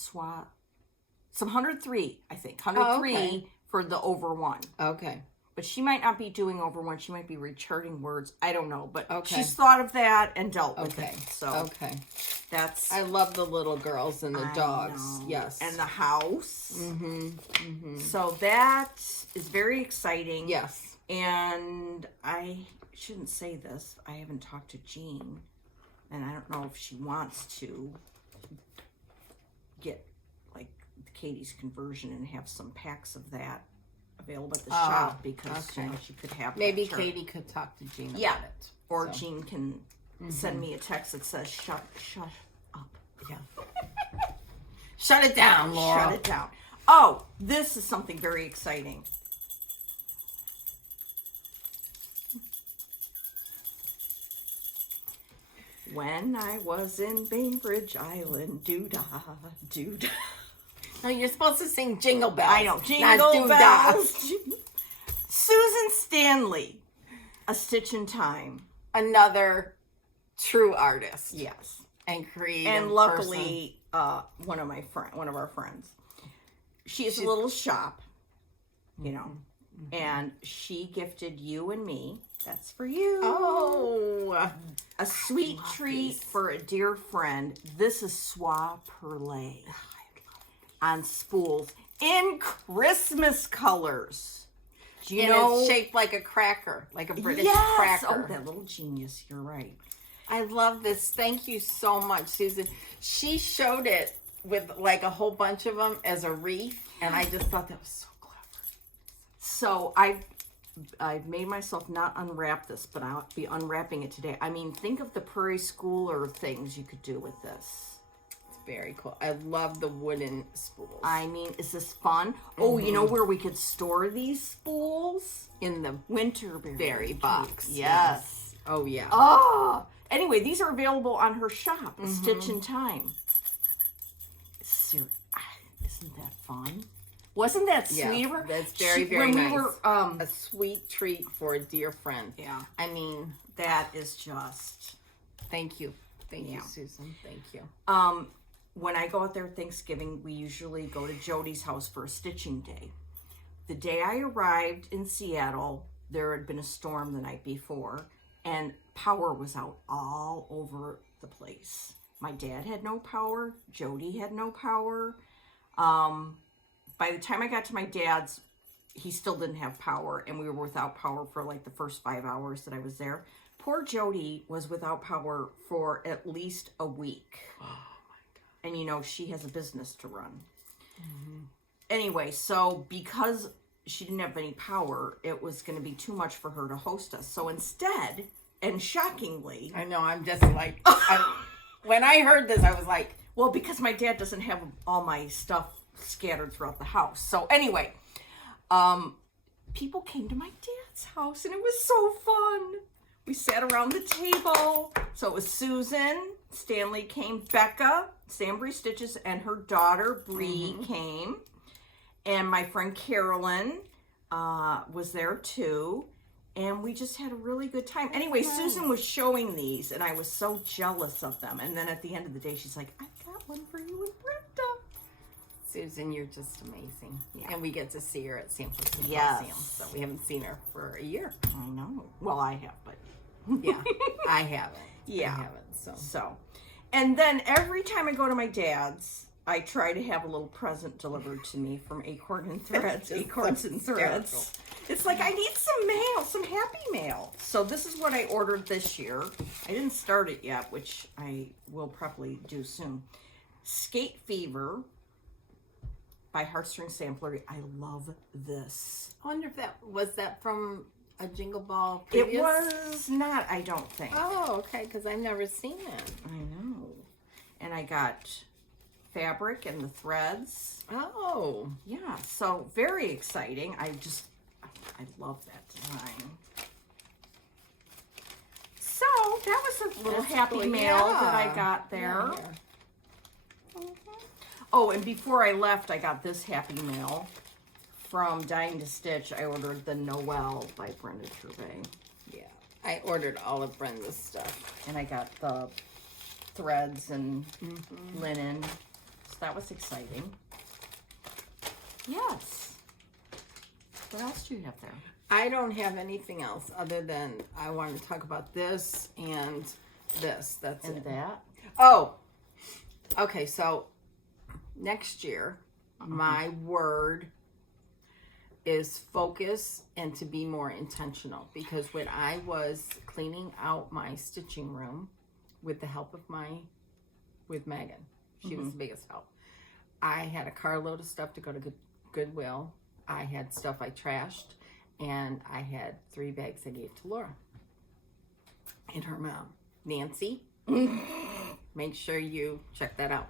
103, I think. 103 okay. for the over one. Okay. But she might not be doing over one. She might be recharting words. I don't know. But Okay. she's thought of that and dealt with Okay. it. So Okay. that's... I love the little girls and the I dogs. know. Yes. And the house. Mm-hmm. Mm-hmm. So that is very exciting. Yes. And I shouldn't say this. I haven't talked to Jean. And I don't know if she wants to get like Katie's conversion and have some packs of that available at the shop because okay. you know, she could have Maybe that Katie could talk to Jean Yeah. about it. or So, Jean can send me a text that says shut up. yeah. Shut it down, Laura. Shut it down. Oh, this is something very exciting. When I was in Bainbridge Island, doo-dah, doo-dah. No, you're supposed to sing Jingle Bells. I know, not jingle doo-dah. bells. Susan Stanley, A Stitch in Time. Another true artist. Yes. And creative And person. luckily, one of our friends. She has a little shop, you know, and she gifted you and me. That's for you. Oh. A sweet treat for a dear friend. This is Soie Perlée on spools in Christmas colors. Do you And know? it's shaped like a cracker, like a British Yes. cracker. Oh, that little genius. You're right. I love this. Thank you so much, Susan. She showed it with like a whole bunch of them as a wreath, and I just thought that was so clever. So I've made myself not unwrap this, but I'll be unwrapping it today. I mean, think of the prairie schooler things you could do with this. It's very cool. I love the wooden spools. I mean, is this fun? Oh, you know where we could store these spools? in the Winterberry box. Yes. Oh, yeah. Oh. Anyway, these are available on her shop, A Stitch in Time. Isn't that fun? Wasn't that Yeah, sweet of her? that's very, very when nice. we were, A sweet treat for a dear friend. yeah, I mean, that is just... thank you. Thank you, Yeah. Susan. Thank you. When I go out there Thanksgiving, we usually go to Jody's house for a stitching day. The day I arrived in Seattle, there had been a storm the night before, and power was out all over the place. My dad had no power. Jody had no power. By the time I got to my dad's, he still didn't have power, and we were without power for like the first 5 hours that I was there. Poor Jody was without power for at least a week. And, you know, she has a business to run. Anyway, so because she didn't have any power, it was going to be too much for her to host us. So instead, and shockingly... I know, I'm just like... when I heard this, I was like... Well, because my dad doesn't have all my stuff scattered throughout the house. So anyway, people came to my dad's house, and it was so fun. We sat around the table. So it was Susan, Stanley came, Becca, Stanbury Stitches, and her daughter, Bree, came. And my friend Carolyn was there too. And we just had a really good time. Anyway, Susan was showing these, and I was so jealous of them. And then at the end of the day, she's like, I've got one for you and Brenda. Susan, you're just amazing. Yeah. And we get to see her at Sampler Symposium. Yes. So we haven't seen her for a year. I know. Well, I have, but... Yeah, I haven't. Yeah. I haven't, So, and then every time I go to my dad's, I try to have a little present delivered to me from Acorn and Threads. Just Acorns so and Threads. It's like, I need some mail, some happy mail. So this is what I ordered this year. I didn't start it yet, which I will probably do soon. Skate Fever by Heartstring Sampler. I love this. I wonder if that from a Jingle Ball It previous? was not, I don't think. Oh, okay, because I've never seen it. I know. And I got fabric and the threads. Oh. Yeah, so very exciting. I love that design. So that was a little That's happy cool. mail that I Yeah. got there. Yeah. Oh, and before I left, I got this happy mail from Dying to Stitch. I ordered the Noel by Brenda Trubay. Yeah. I ordered all of Brenda's stuff. And I got the threads and linen. So that was exciting. Yes. What else do you have there? I don't have anything else other than I want to talk about this and this. That's And it. that? Oh. Okay, so next year, my word is focus and to be more intentional, because when I was cleaning out my stitching room with the help of with Megan, she was the biggest help. I had a carload of stuff to go to Goodwill. I had stuff I trashed, and I had 3 bags I gave to Laura and her mom, Nancy. Make sure you check that out.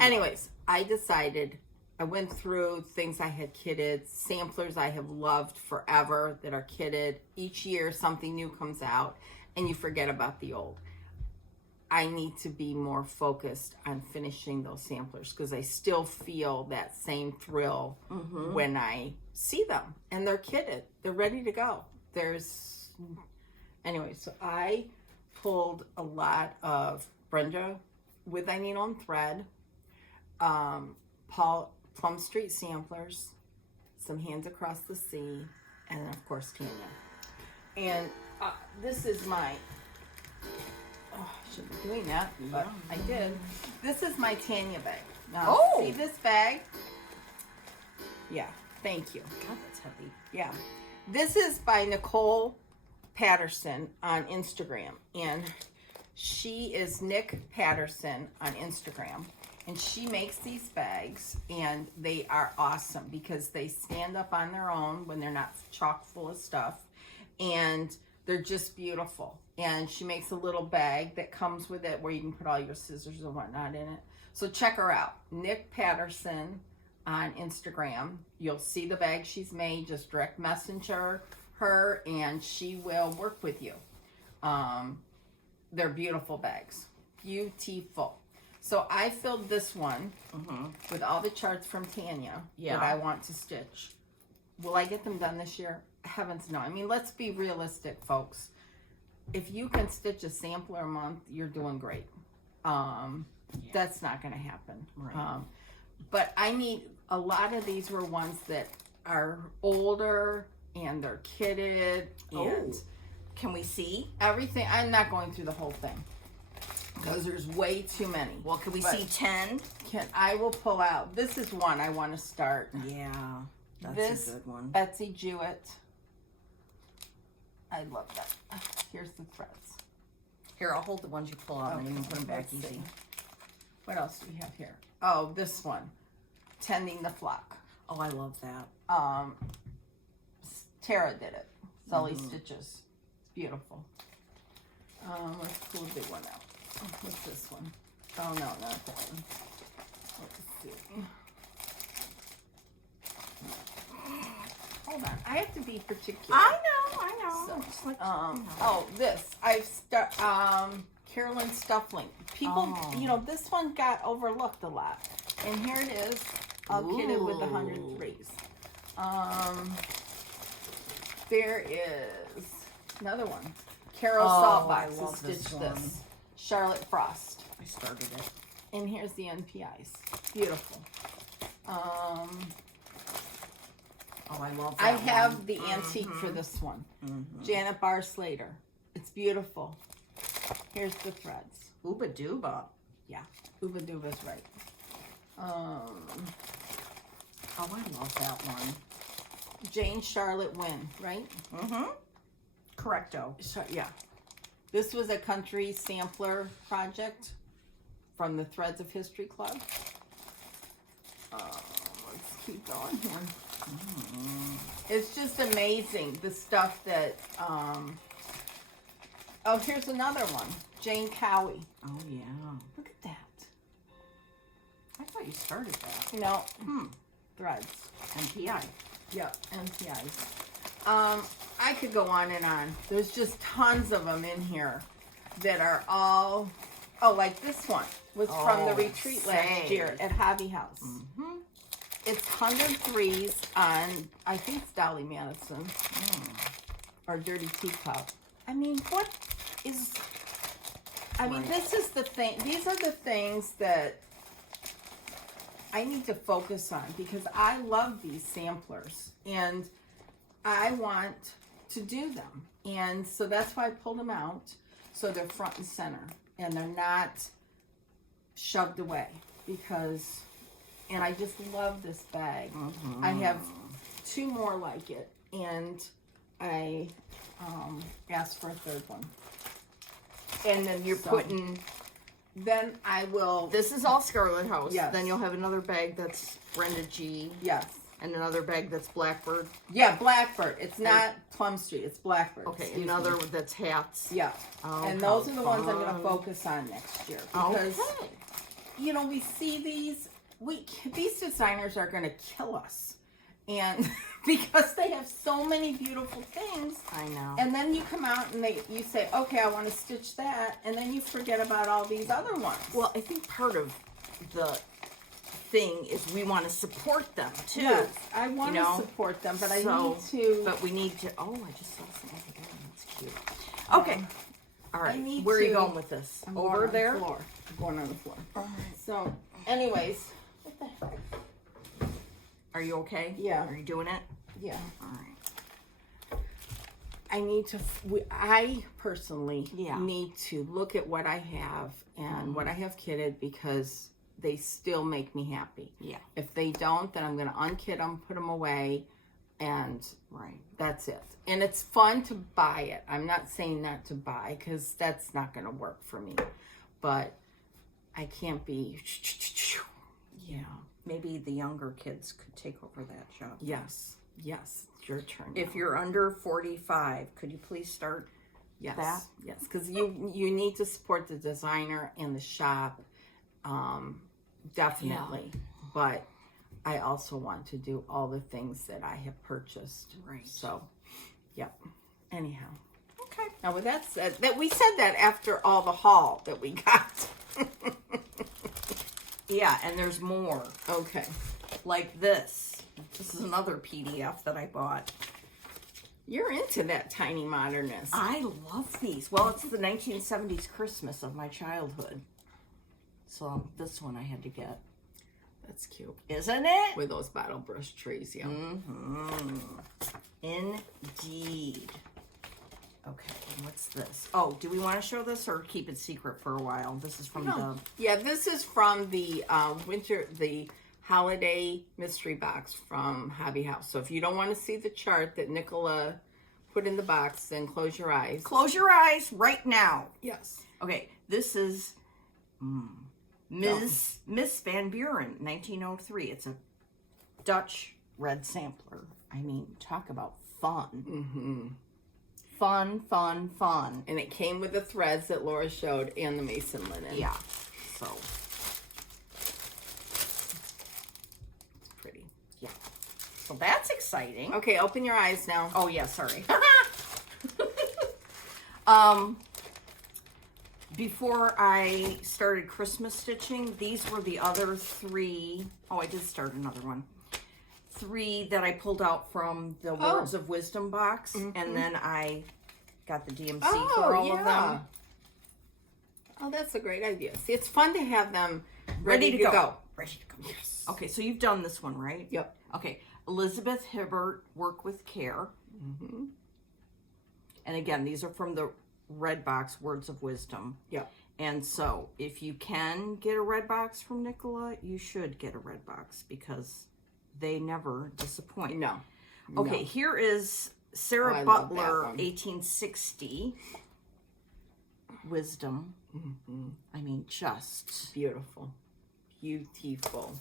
Anyways, I decided, I went through things I had kitted, samplers I have loved forever that are kitted. Each year something new comes out and you forget about the old. I need to be more focused on finishing those samplers because I still feel that same thrill when I see them and they're kitted. They're ready to go. Anyway, so I pulled a lot of Brenda with I Needle and Thread, Plum Street Samplers, some Hands Across the Sea, and then of course Tanya. And this is my, I shouldn't be doing that, but I did. This is my Tanya bag. Now, see this bag? Yeah, thank you. God, that's heavy. Yeah. This is by Nicole Patterson on Instagram. And she is Nick Patterson on Instagram. And she makes these bags, and they are awesome because they stand up on their own when they're not chock full of stuff. And they're just beautiful. And she makes a little bag that comes with it where you can put all your scissors and whatnot in it. So check her out. Nick Patterson on Instagram. You'll see the bag she's made. Just direct messenger her and she will work with you. They're beautiful bags. Beautiful. So I filled this one with all the charts from Tanya that I want to stitch. Will I get them done this year? Heavens no. I mean, let's be realistic, folks. If you can stitch a sampler a month, you're doing great. That's not going to happen. Right. But I need, a lot of these were ones that are older and they're kitted and Can we see? everything. I'm not going through the whole thing because there's way too many. Well, can we see 10? I will pull out. This is one I want to start. Yeah, that's This a good one. Betsy Jewett. I love that. Here's the threads. Here, I'll hold the ones you pull out and then you can put them back let's see. easy. What else do we have here? Oh, this one. Tending the Flock. Oh, I love that. Tara did it. Sully Stitches. It's beautiful. Let's pull a big one out. What's this one? Oh, no, not that one. Let's see. Hold on. I have to be particular. I know. So, Just like, oh, this. Carolyn Stuffling. People, this one got overlooked a lot. And here it is, all kitted with 103s. There is another one. Carol Saltbox I love has this stitched one. this. Charlotte Frost. I started it. And here's the NPIs. Beautiful. Oh, I love that I have one. the antique for this one. Janet Barr Slater. It's beautiful. Here's the threads. Ooba Dooba. Yeah, Uba Duba's right. Oh, I love that one. Jane Charlotte Wynn, right? Correcto. Yeah. This was a country sampler project from the Threads of History Club. Let's keep going here. It's just amazing, the stuff that, oh, here's another one. Jane Cowie. Oh, yeah. Look at that. I thought you started that. No. Threads. NPI. Yep, NPIs. I could go on and on. There's just tons of them in here that are all, like this one was from the retreat last year at Hobby House. It's 103s on, I think it's Dolly Madison or Dirty Teacup. I mean, what is, this is the thing, these are the things that I need to focus on because I love these samplers and I want to do them. And so that's why I pulled them out so they're front and center and they're not shoved away because, and I just love this bag. I have 2 more like it and I asked for a 3rd one. And then you're putting, then I will, this is all Scarlet House. Yes. Then you'll have another bag that's Brenda G. yes. And another bag that's Blackbird. Yeah, Blackbird. It's not Plum Street. It's Blackbird. Okay, Excuse another me. that's hats. Yeah. Oh, And those how are the ones I'm going to fun. focus on next year. Because, we see these, these designers are going to kill us. And because they have so many beautiful things. I know. And then you come out and you say, okay, I want to stitch that. And then you forget about all these other ones. Well, I think part of the thing is we want to support them too. Yes, I want you know? to support them, but I So, need to. But we need to. Oh, I just saw something over there. That's cute. Okay. All right. need Where are you to- going with this? I'm Over going on there? The floor. I'm going on the floor. So, anyways, what the heck? Are you okay? Yeah. Are you doing it? Yeah. All right. I need to, I personally Yeah. need to look at what I have and what I have kitted because they still make me happy. Yeah. If they don't, then I'm going to unkit them, put them away, and Right. that's it. And it's fun to buy it. I'm not saying not to buy because that's not going to work for me. But I can't be, Yeah. Maybe the younger kids could take over that job. yes, it's your turn. If now. you're under 45, could you please start Yes, that? yes, because you need to support the designer and the shop, definitely. But I also want to do all the things that I have purchased. Right. So, yep. Anyhow, Okay. now with that said, that we said that after all the haul that we got. Yeah, and there's more. Okay. Like this. This is another PDF that I bought. You're into that tiny modernist. I love these. Well, it's the 1970s Christmas of my childhood. So this one I had to get. That's cute. Isn't it? With those bottle brush trees, yeah. Indeed. Okay, and what's this? Oh, do we want to show this or keep it secret for a while? This is from the... Yeah, this is from the the holiday mystery box from Hobby House. So if you don't want to see the chart that Nicola put in the box, then close your eyes. Close your eyes right now. Yes. Okay, this is Miss Van Buren, 1903. It's a Dutch red sampler. I mean, talk about fun. Mm-hmm. Fun, fun, fun. And it came with the threads that Laura showed and the mason linen. Yeah. So, It's pretty. yeah. So that's exciting. Okay, open your eyes now. Oh, yeah, sorry. Before I started Christmas stitching, these were the other 3. Oh, I did start another one. 3 that I pulled out from the Words of Wisdom box, and then I got the DMC for all of them. Oh, that's a great idea. See, it's fun to have them Ready to go. Ready to go. Yes. Okay, so you've done this one, right? Yep. Okay, Elizabeth Hibbert, Work with Care. Mm-hmm. And again, these are from the red box, Words of Wisdom. Yep. And so, if you can get a red box from Nicola, you should get a red box because they never disappoint. No. Okay, here is Sarah I love that Butler, one. 1860. Wisdom. Mm-hmm. I mean, just. Beautiful. Beautiful.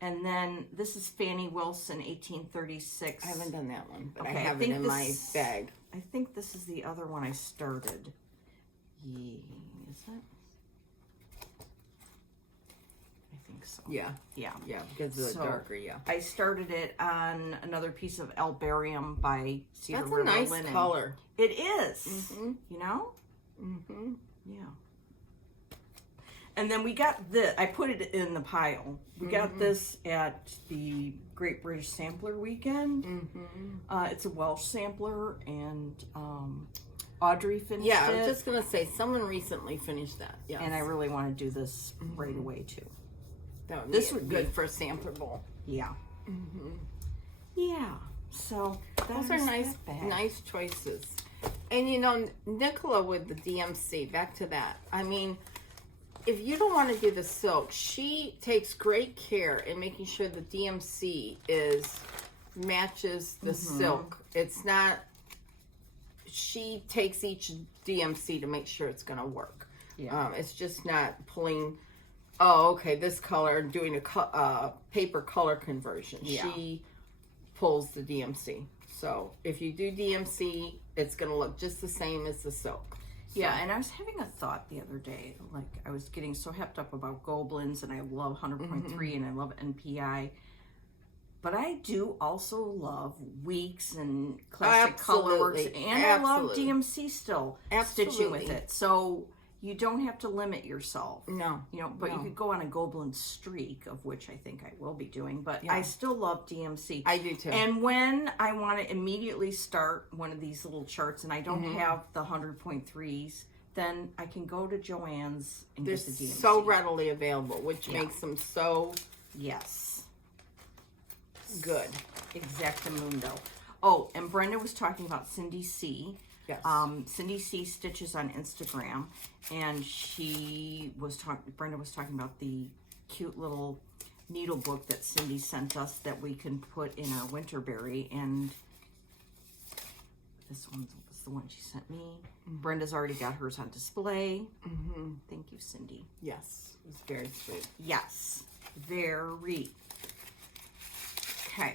And then this is Fannie Wilson, 1836. I haven't done that one, but Okay, I have it in my bag. I think this is the other one I started. Yeah, is it? I think so. Yeah. Yeah. Yeah, because of the So, darker, yeah. I started it on another piece of Albarium by Cedar That's a River nice Linen. color. It is. Mm-hmm. You know? Mm-hmm. Yeah. And then we got this. I put it in the pile. We got this at the Great British Sampler Weekend. Mm-hmm. It's a Welsh sampler, and Audrey finished Yeah, it. I was just going to say, someone recently finished that. Yes. And I really want to do this right away, too. That would this be would good be- for a sampler bowl. Yeah. Mm-hmm. Yeah. So, Those are nice choices. And you know, Nicola with the DMC, back to that. I mean, if you don't want to do the silk, she takes great care in making sure the DMC matches the silk. It's not, she takes each DMC to make sure it's going to work. Yeah. It's just not pulling, oh, okay, this color, and doing a paper color conversion. Yeah. She pulls the DMC. So if you do DMC, it's going to look just the same as the silk. Yeah, and I was having a thought the other day. Like, I was getting so hepped up about goblins, and I love 100.3, and I love NPI. But I do also love Weeks and Classic Absolutely. Colorworks, and I love Absolutely. DMC still stitching with it. So you don't have to limit yourself. No. You know, but you No. could go on a goblin streak, of which I think I will be doing. But Yeah. I still love DMC. I do too. And when I want to immediately start one of these little charts and I don't have the 100.3s, then I can go to Joann's and They're get the DMC. so readily available, which Yeah. makes them so Yes. good. Exactamundo. Oh, and Brenda was talking about Cindy C. Yes. Cindy C stitches on Instagram, and Brenda was talking about the cute little needle book that Cindy sent us that we can put in our Winterberry, and this one was the one she sent me. Brenda's already got hers on display. Mm-hmm. Thank you, Cindy. Yes. It's very sweet. Yes, very. Okay,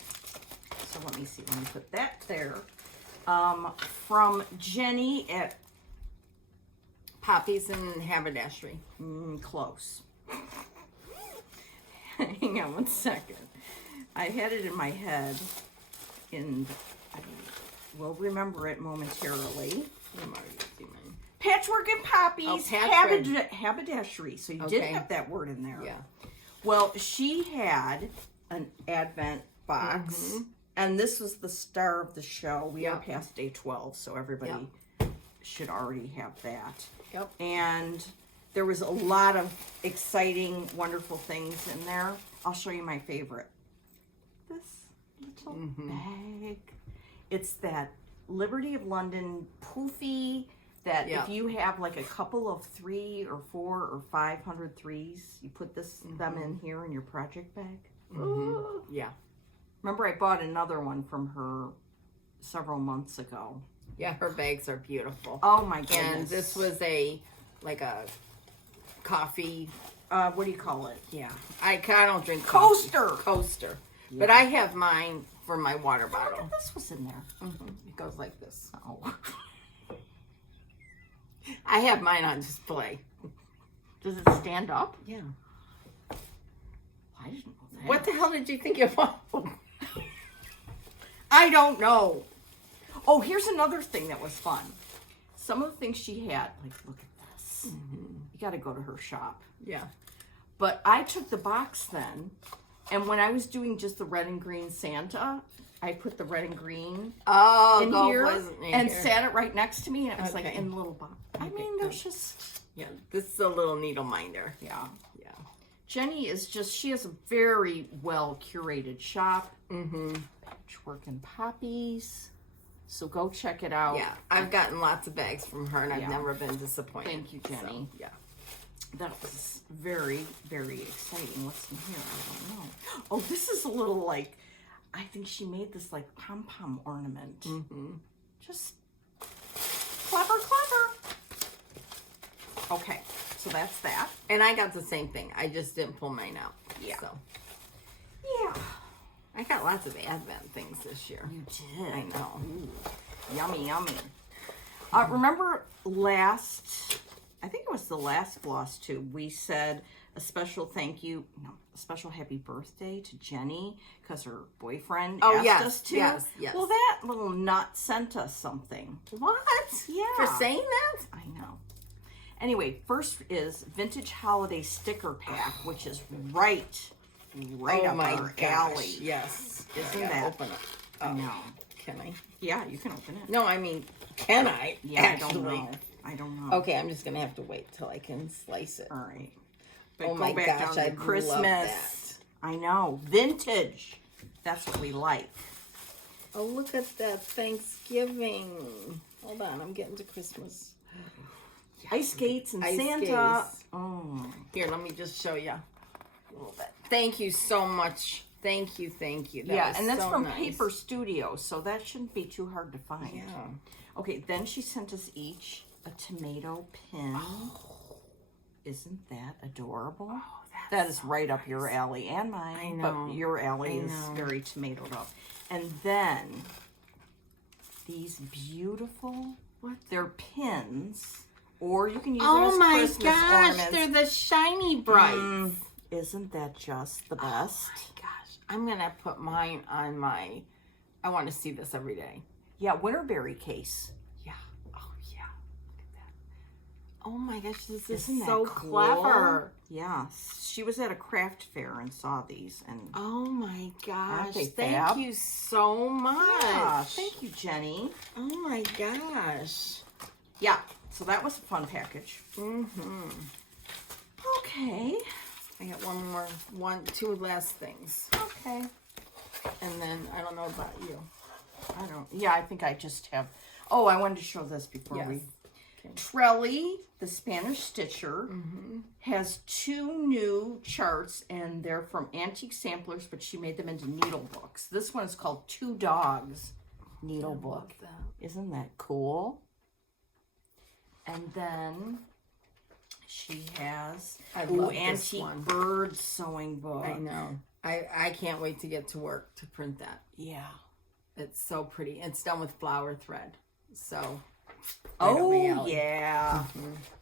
so let me see. Let me put that there. From Jenny at Poppies and haberdashery. close. Hang on one second. I had it in my head, and I will remember it momentarily. I'm already using mine. Patchwork and Poppies, Oh, patchwork. haberdashery. So you did Okay. have that word in there. Yeah. Well, she had an advent box, and this was the star of the show. We are Yep. past day 12, so everybody should already have that. Yep. And there was a lot of exciting, wonderful things in there. I'll show you my favorite. This little bag. It's that Liberty of London poofy that Yeah. if you have like a couple of 3 or 4 or 500 threes, you put them in here in your project bag. Ooh. Yeah. Remember, I bought another one from her several months ago. Yeah, her bags are beautiful. Oh my goodness. And this was a coffee what do you call it? Yeah. I don't drink Coaster. Coaster. Yeah. But I have mine for my water bottle. Look, this was in there. Mm-hmm. It goes like this. Oh. I have mine on display. Does it stand up? Yeah. I didn't know that. What the hell did you think it was? I don't know. Oh, here's another thing that was fun. Some of the things she had, like, look at this. Mm-hmm. You got to go to her shop. Yeah. But I took the box then, and when I was doing just the red and green Santa, I put the red and green in here and sat it right next to me, and it was like in the little box. I mean, there's just... Yeah, this is a little needle minder. Yeah. Yeah. Jenny is just, she has a very well curated shop. Mm-hmm. Patchwork and Poppies. So go check it out. Yeah, I've gotten lots of bags from her, and I've never been disappointed. Thank you, Jenny. So, yeah. That was very, very exciting. What's in here? I don't know. Oh, this is a little like, I think she made this like pom-pom ornament. Mm-hmm. Just clever. Okay, so that's that. And I got the same thing. I just didn't pull mine out. Yeah. So. Yeah. I got lots of Advent things this year. You did. I know. Ooh. Yummy. Remember I think it was the last floss tube, we said a special happy birthday to Jenny because her boyfriend asked us to. Yes. Well, that little nut sent us something. What? Yeah. For saying that? I know. Anyway, first is Vintage Holiday Sticker Pack, which is right up our alley. Yes. Isn't that? Open it. I know. Can I? Yeah, you can open it. No, I mean, can I? Yeah, actually? I don't know. Okay, I'm just gonna have to wait till I can slice it. All right. But my gosh, I Christmas. love that. I know. Vintage. That's what we like. Oh, look at that Thanksgiving. Hold on, I'm getting to Christmas. Ice skates and Santa. Skates. Oh. Here, let me just show you a little bit. Thank you so much. Thank you. That and that's so from nice. Paper Studios, so that shouldn't be too hard to find. Yeah. Okay, then she sent us each a tomato pin. Oh. Isn't that adorable? Oh, that is right up your alley and mine. I know. But your alley is very tomatoed up. And then these beautiful, they're pins, or you can use them as Christmas ornaments. They're the shiny brights. Isn't that just the best? Oh my gosh. I'm going to put mine on I want to see this every day. Yeah, Winterberry case. Yeah. Oh, yeah. Look at that. Oh my gosh, this is Isn't so that cool? clever. Yeah. She was at a craft fair and saw these. And oh my gosh. Thank Thank you so much. Yeah, thank you, Jenny. Oh my gosh. Yeah, so that was a fun package. Mm-hmm. Okay. I got two last things. Okay. And then I don't know about you. I think I just have, I wanted to show this before we. Okay. Trelly, the Spanish Stitcher, has 2 new charts, and they're from Antique Samplers, but she made them into needle books. This one is called 2 Dogs Needle Book. Isn't that cool? And then she has antique bird sewing book. I know. I can't wait to get to work to print that. Yeah. It's so pretty. It's done with flower thread. So. Yeah.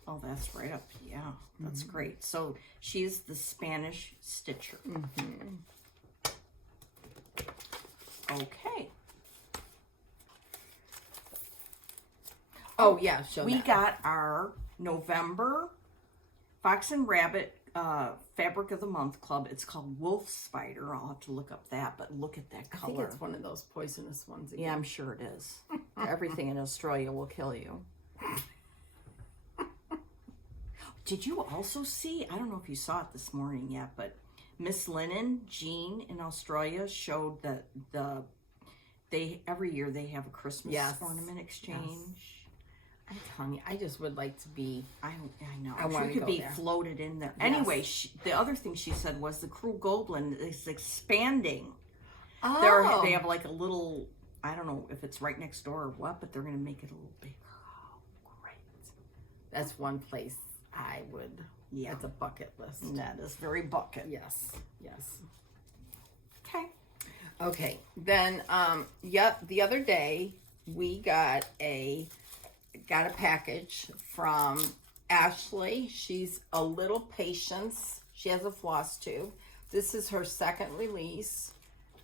Oh, that's right up. Yeah, that's great. So she's the Spanish Stitcher. Okay. Oh, yeah. We got our November Fox and Rabbit Fabric of the Month Club. It's called Wolf Spider. I'll have to look up that, but look at that color. I think it's one of those poisonous ones again. Yeah, I'm sure it is. Everything in Australia will kill you. Did you also see, I don't know if you saw it this morning yet, but Miss Linen, Jean in Australia showed that every year they have a Christmas ornament exchange. Yes. I'm telling you, I just would like to be. I know. I want to could be floated in there. Yes. Anyway, the other thing she said was the Cruel Goblin is expanding. Oh. They have like a little. I don't know if it's right next door or what, but they're going to make it a little bigger. Oh, great! That's one place I would. Yeah. It's a bucket list. That is very bucket. Yes. Yes. Okay. Okay. Then, the other day we got a package from Ashley. She's a little Patience. She has a floss tube. This is her second release.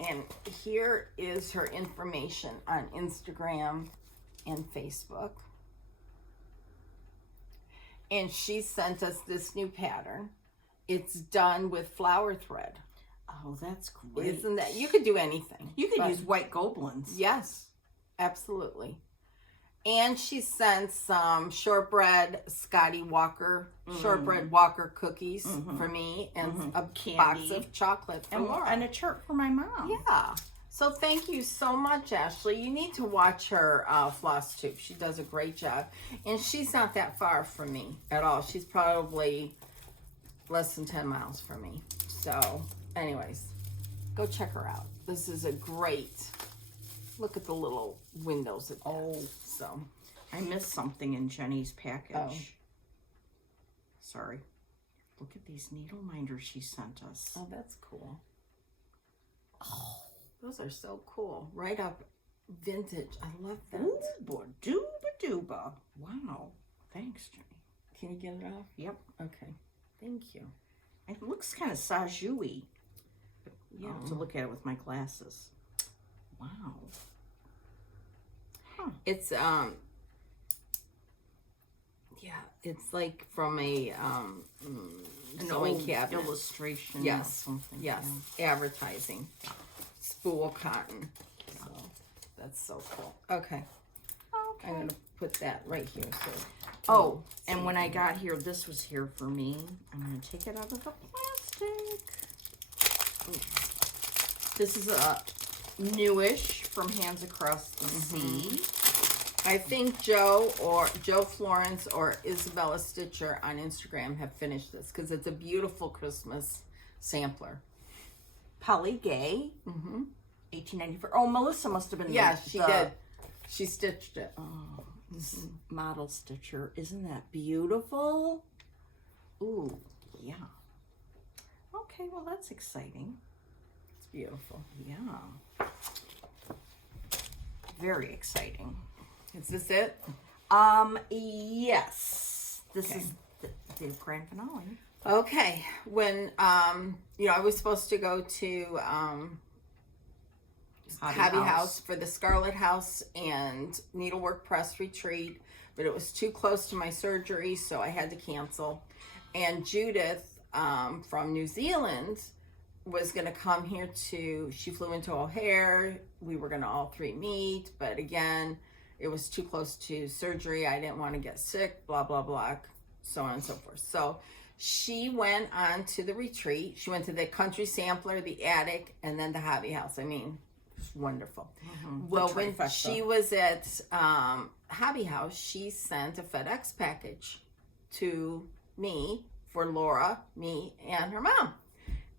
And here is her information on Instagram and Facebook. And she sent us this new pattern. It's done with flower thread. Oh, that's great. Isn't that? You could do anything. You could use white goblins. Yes, absolutely. And she sent some shortbread Scotty Walker, shortbread Walker cookies for me, and a box of chocolate for Laura. And a chart for my mom. Yeah. So thank you so much, Ashley. You need to watch her floss tube. She does a great job. And she's not that far from me at all. She's probably less than 10 miles from me. So anyways, go check her out. This is a great, look at the little windows at that. Oh, So I missed something in Jenny's package. Oh. Sorry. Look at these needle minders she sent us. Oh, that's cool. Oh, those are so cool. Right up vintage. I love that. Ooba dooba dooba. Wow. Thanks, Jenny. Can you get it off? Yep. Okay. Thank you. It looks kind of sajou-y. Yeah, to look at it with my glasses. Wow. It's it's like from a sewing old cabinet illustration. Yes. Or something. Yes, advertising, spool cotton. So that's so cool. Okay, I'm gonna put that right here. So Oh, and when I got here, this was here for me. I'm going to take it out of the plastic. Ooh. This is a newish from Hands Across the Sea. I think Joe Florence or Isabella Stitcher on Instagram have finished this because it's a beautiful Christmas sampler. Polly Gay, 1894. Oh, Melissa must have been. Yeah, she did. She stitched it. Oh, this model stitcher. Isn't that beautiful? Ooh, yeah. Okay, well, that's exciting. It's beautiful. Yeah. Very exciting. Is this it? Yes. This is the grand finale. Okay. When I was supposed to go to Hobby House for the Scarlet House and Needlework Press retreat, but it was too close to my surgery, so I had to cancel. And Judith from New Zealand was going to come here she flew into O'Hare. We were going to all three meet, but again, it was too close to surgery. I didn't want to get sick, blah, blah, blah, so on and so forth. So she went on to the retreat. She went to the Country Sampler, the Attic, and then the Hobby House. I mean, it's wonderful. Well, when she was at Hobby House, she sent a FedEx package to me for Laura, me, and her mom.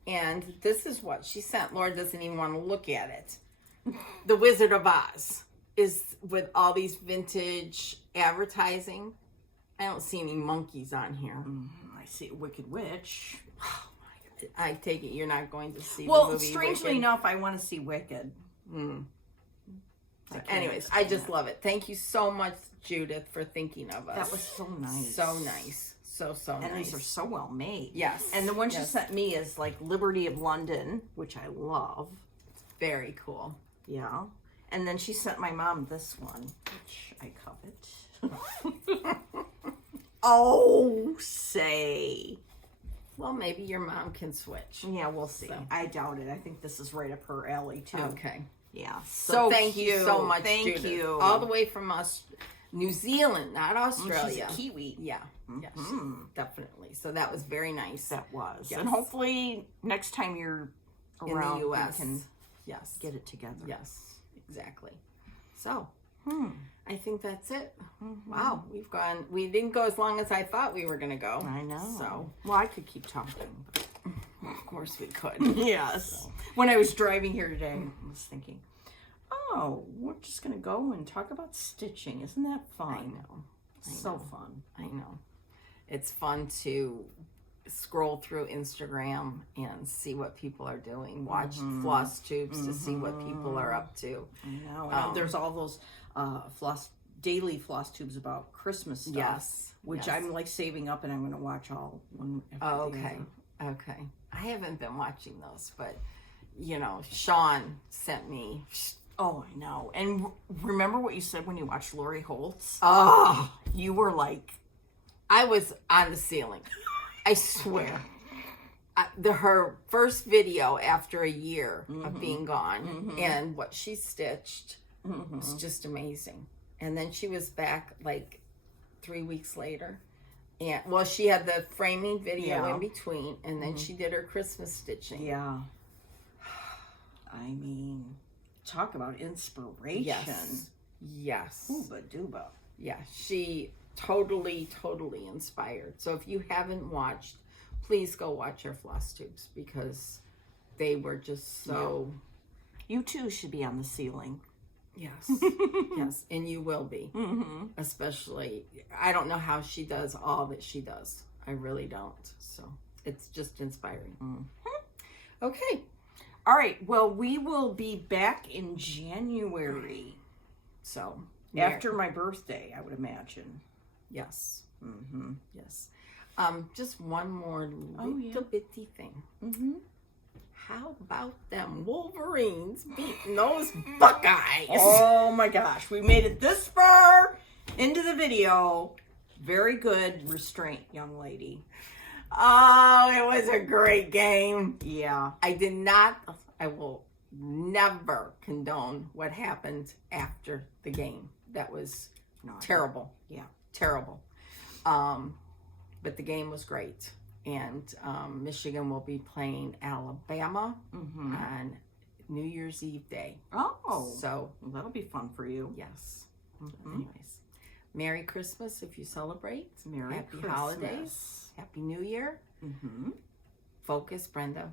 And this is what she sent. Laura doesn't even want to look at it. The Wizard of Oz is with all these vintage advertising. I don't see any monkeys on here. I see a Wicked Witch. Oh my God. I take it you're not going to see the Well, movie strangely Wicked. enough, I want to see Wicked. Anyways, I just love it. Thank you so much, Judith, for thinking of us. That was so nice. So nice. So nice. And these are so well made. Yes. And the one she sent me is like Liberty of London, which I love. Very cool. Yeah. And then she sent my mom this one, which I covet. Oh, say. Well, maybe your mom can switch. Yeah, we'll see. So. I doubt it. I think this is right up her alley, too. Okay. Yeah. So thank you so much, Thank Judith. you. All the way from New Zealand, not Australia. She's a Kiwi. Yeah. Yes, definitely. So that was very nice. That was. Yes. And hopefully next time you're In around, the U.S. we can Yes. get it together. Yes, exactly. So, I think that's it. Wow, we didn't go as long as I thought we were going to go. I know. So, well, I could keep talking. But... of course we could. Yes. So. When I was driving here today, I was thinking, oh, we're just going to go and talk about stitching. Isn't that fun? I know. So fun. I know. It's fun to scroll through Instagram and see what people are doing. Watch floss tubes to see what people are up to. I know. There's all those daily floss tubes about Christmas stuff. Yes. Which yes. I'm like saving up, and I'm going to watch all one. Oh, okay. Okay. I haven't been watching those, but you know, Sean sent me. Oh, I know. And remember what you said when you watched Lori Holtz? Oh, You were like, I was on the ceiling. I swear. Her first video after a year of being gone and what she stitched was just amazing. And then she was back like 3 weeks later. And well, she had the framing video in between, and then she did her Christmas stitching. yeah. I mean, talk about inspiration. Yes. Yes. Ooba dooba. Yeah, she totally inspired. So if you haven't watched, please go watch her floss tubes because they were just so. You too should be on the ceiling. Yes, yes, and you will be. Especially, I don't know how she does all that she does. I really don't. So it's just inspiring. Okay. All right. Well, we will be back in January. So After my birthday, I would imagine. yes, Mm-hmm. yes. Just one more little bitty thing. How about them Wolverines beating those Buckeyes? Oh my gosh, we made it this far into the video. Very good restraint, young lady. Oh, it was a great game. Yeah. I will never condone what happened after the game. That was terrible. Yeah. Terrible. But the game was great. And Michigan will be playing Alabama on New Year's Eve day. Oh. So Well, that'll be fun for you. yes. Anyways, Merry Christmas if you celebrate. Merry Happy Christmas. holidays. Happy New Year. Mm-hmm. Focus, Brenda.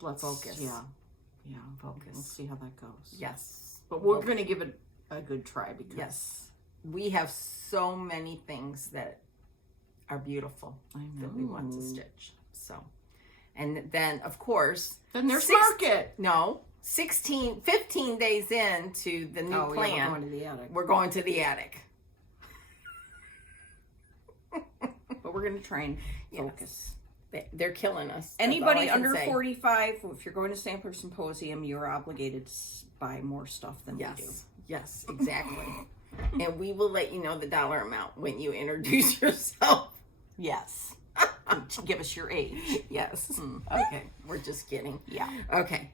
Let's Focus. Yeah. Yeah. Focus. We'll see how that goes. Yes. But we're going to give it a good try because Yes. We have so many things that are beautiful that we want to stitch. So, and then of course, then there's market. No, 15 days into the new plan, we're going to the attic. we're going to the attic. But we're going to try and focus. They're killing us. That's Anybody all I can under say. 45, if you're going to Sampler Symposium, you're obligated to buy more stuff than we do. Yes, exactly. And we will let you know the dollar amount when you introduce yourself. Yes. Give us your age. Yes. Okay. We're just kidding. Yeah. Okay.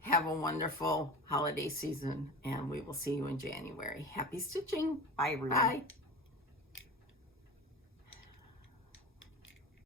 Have a wonderful holiday season, and we will see you in January. Happy stitching. Bye, everyone. Bye.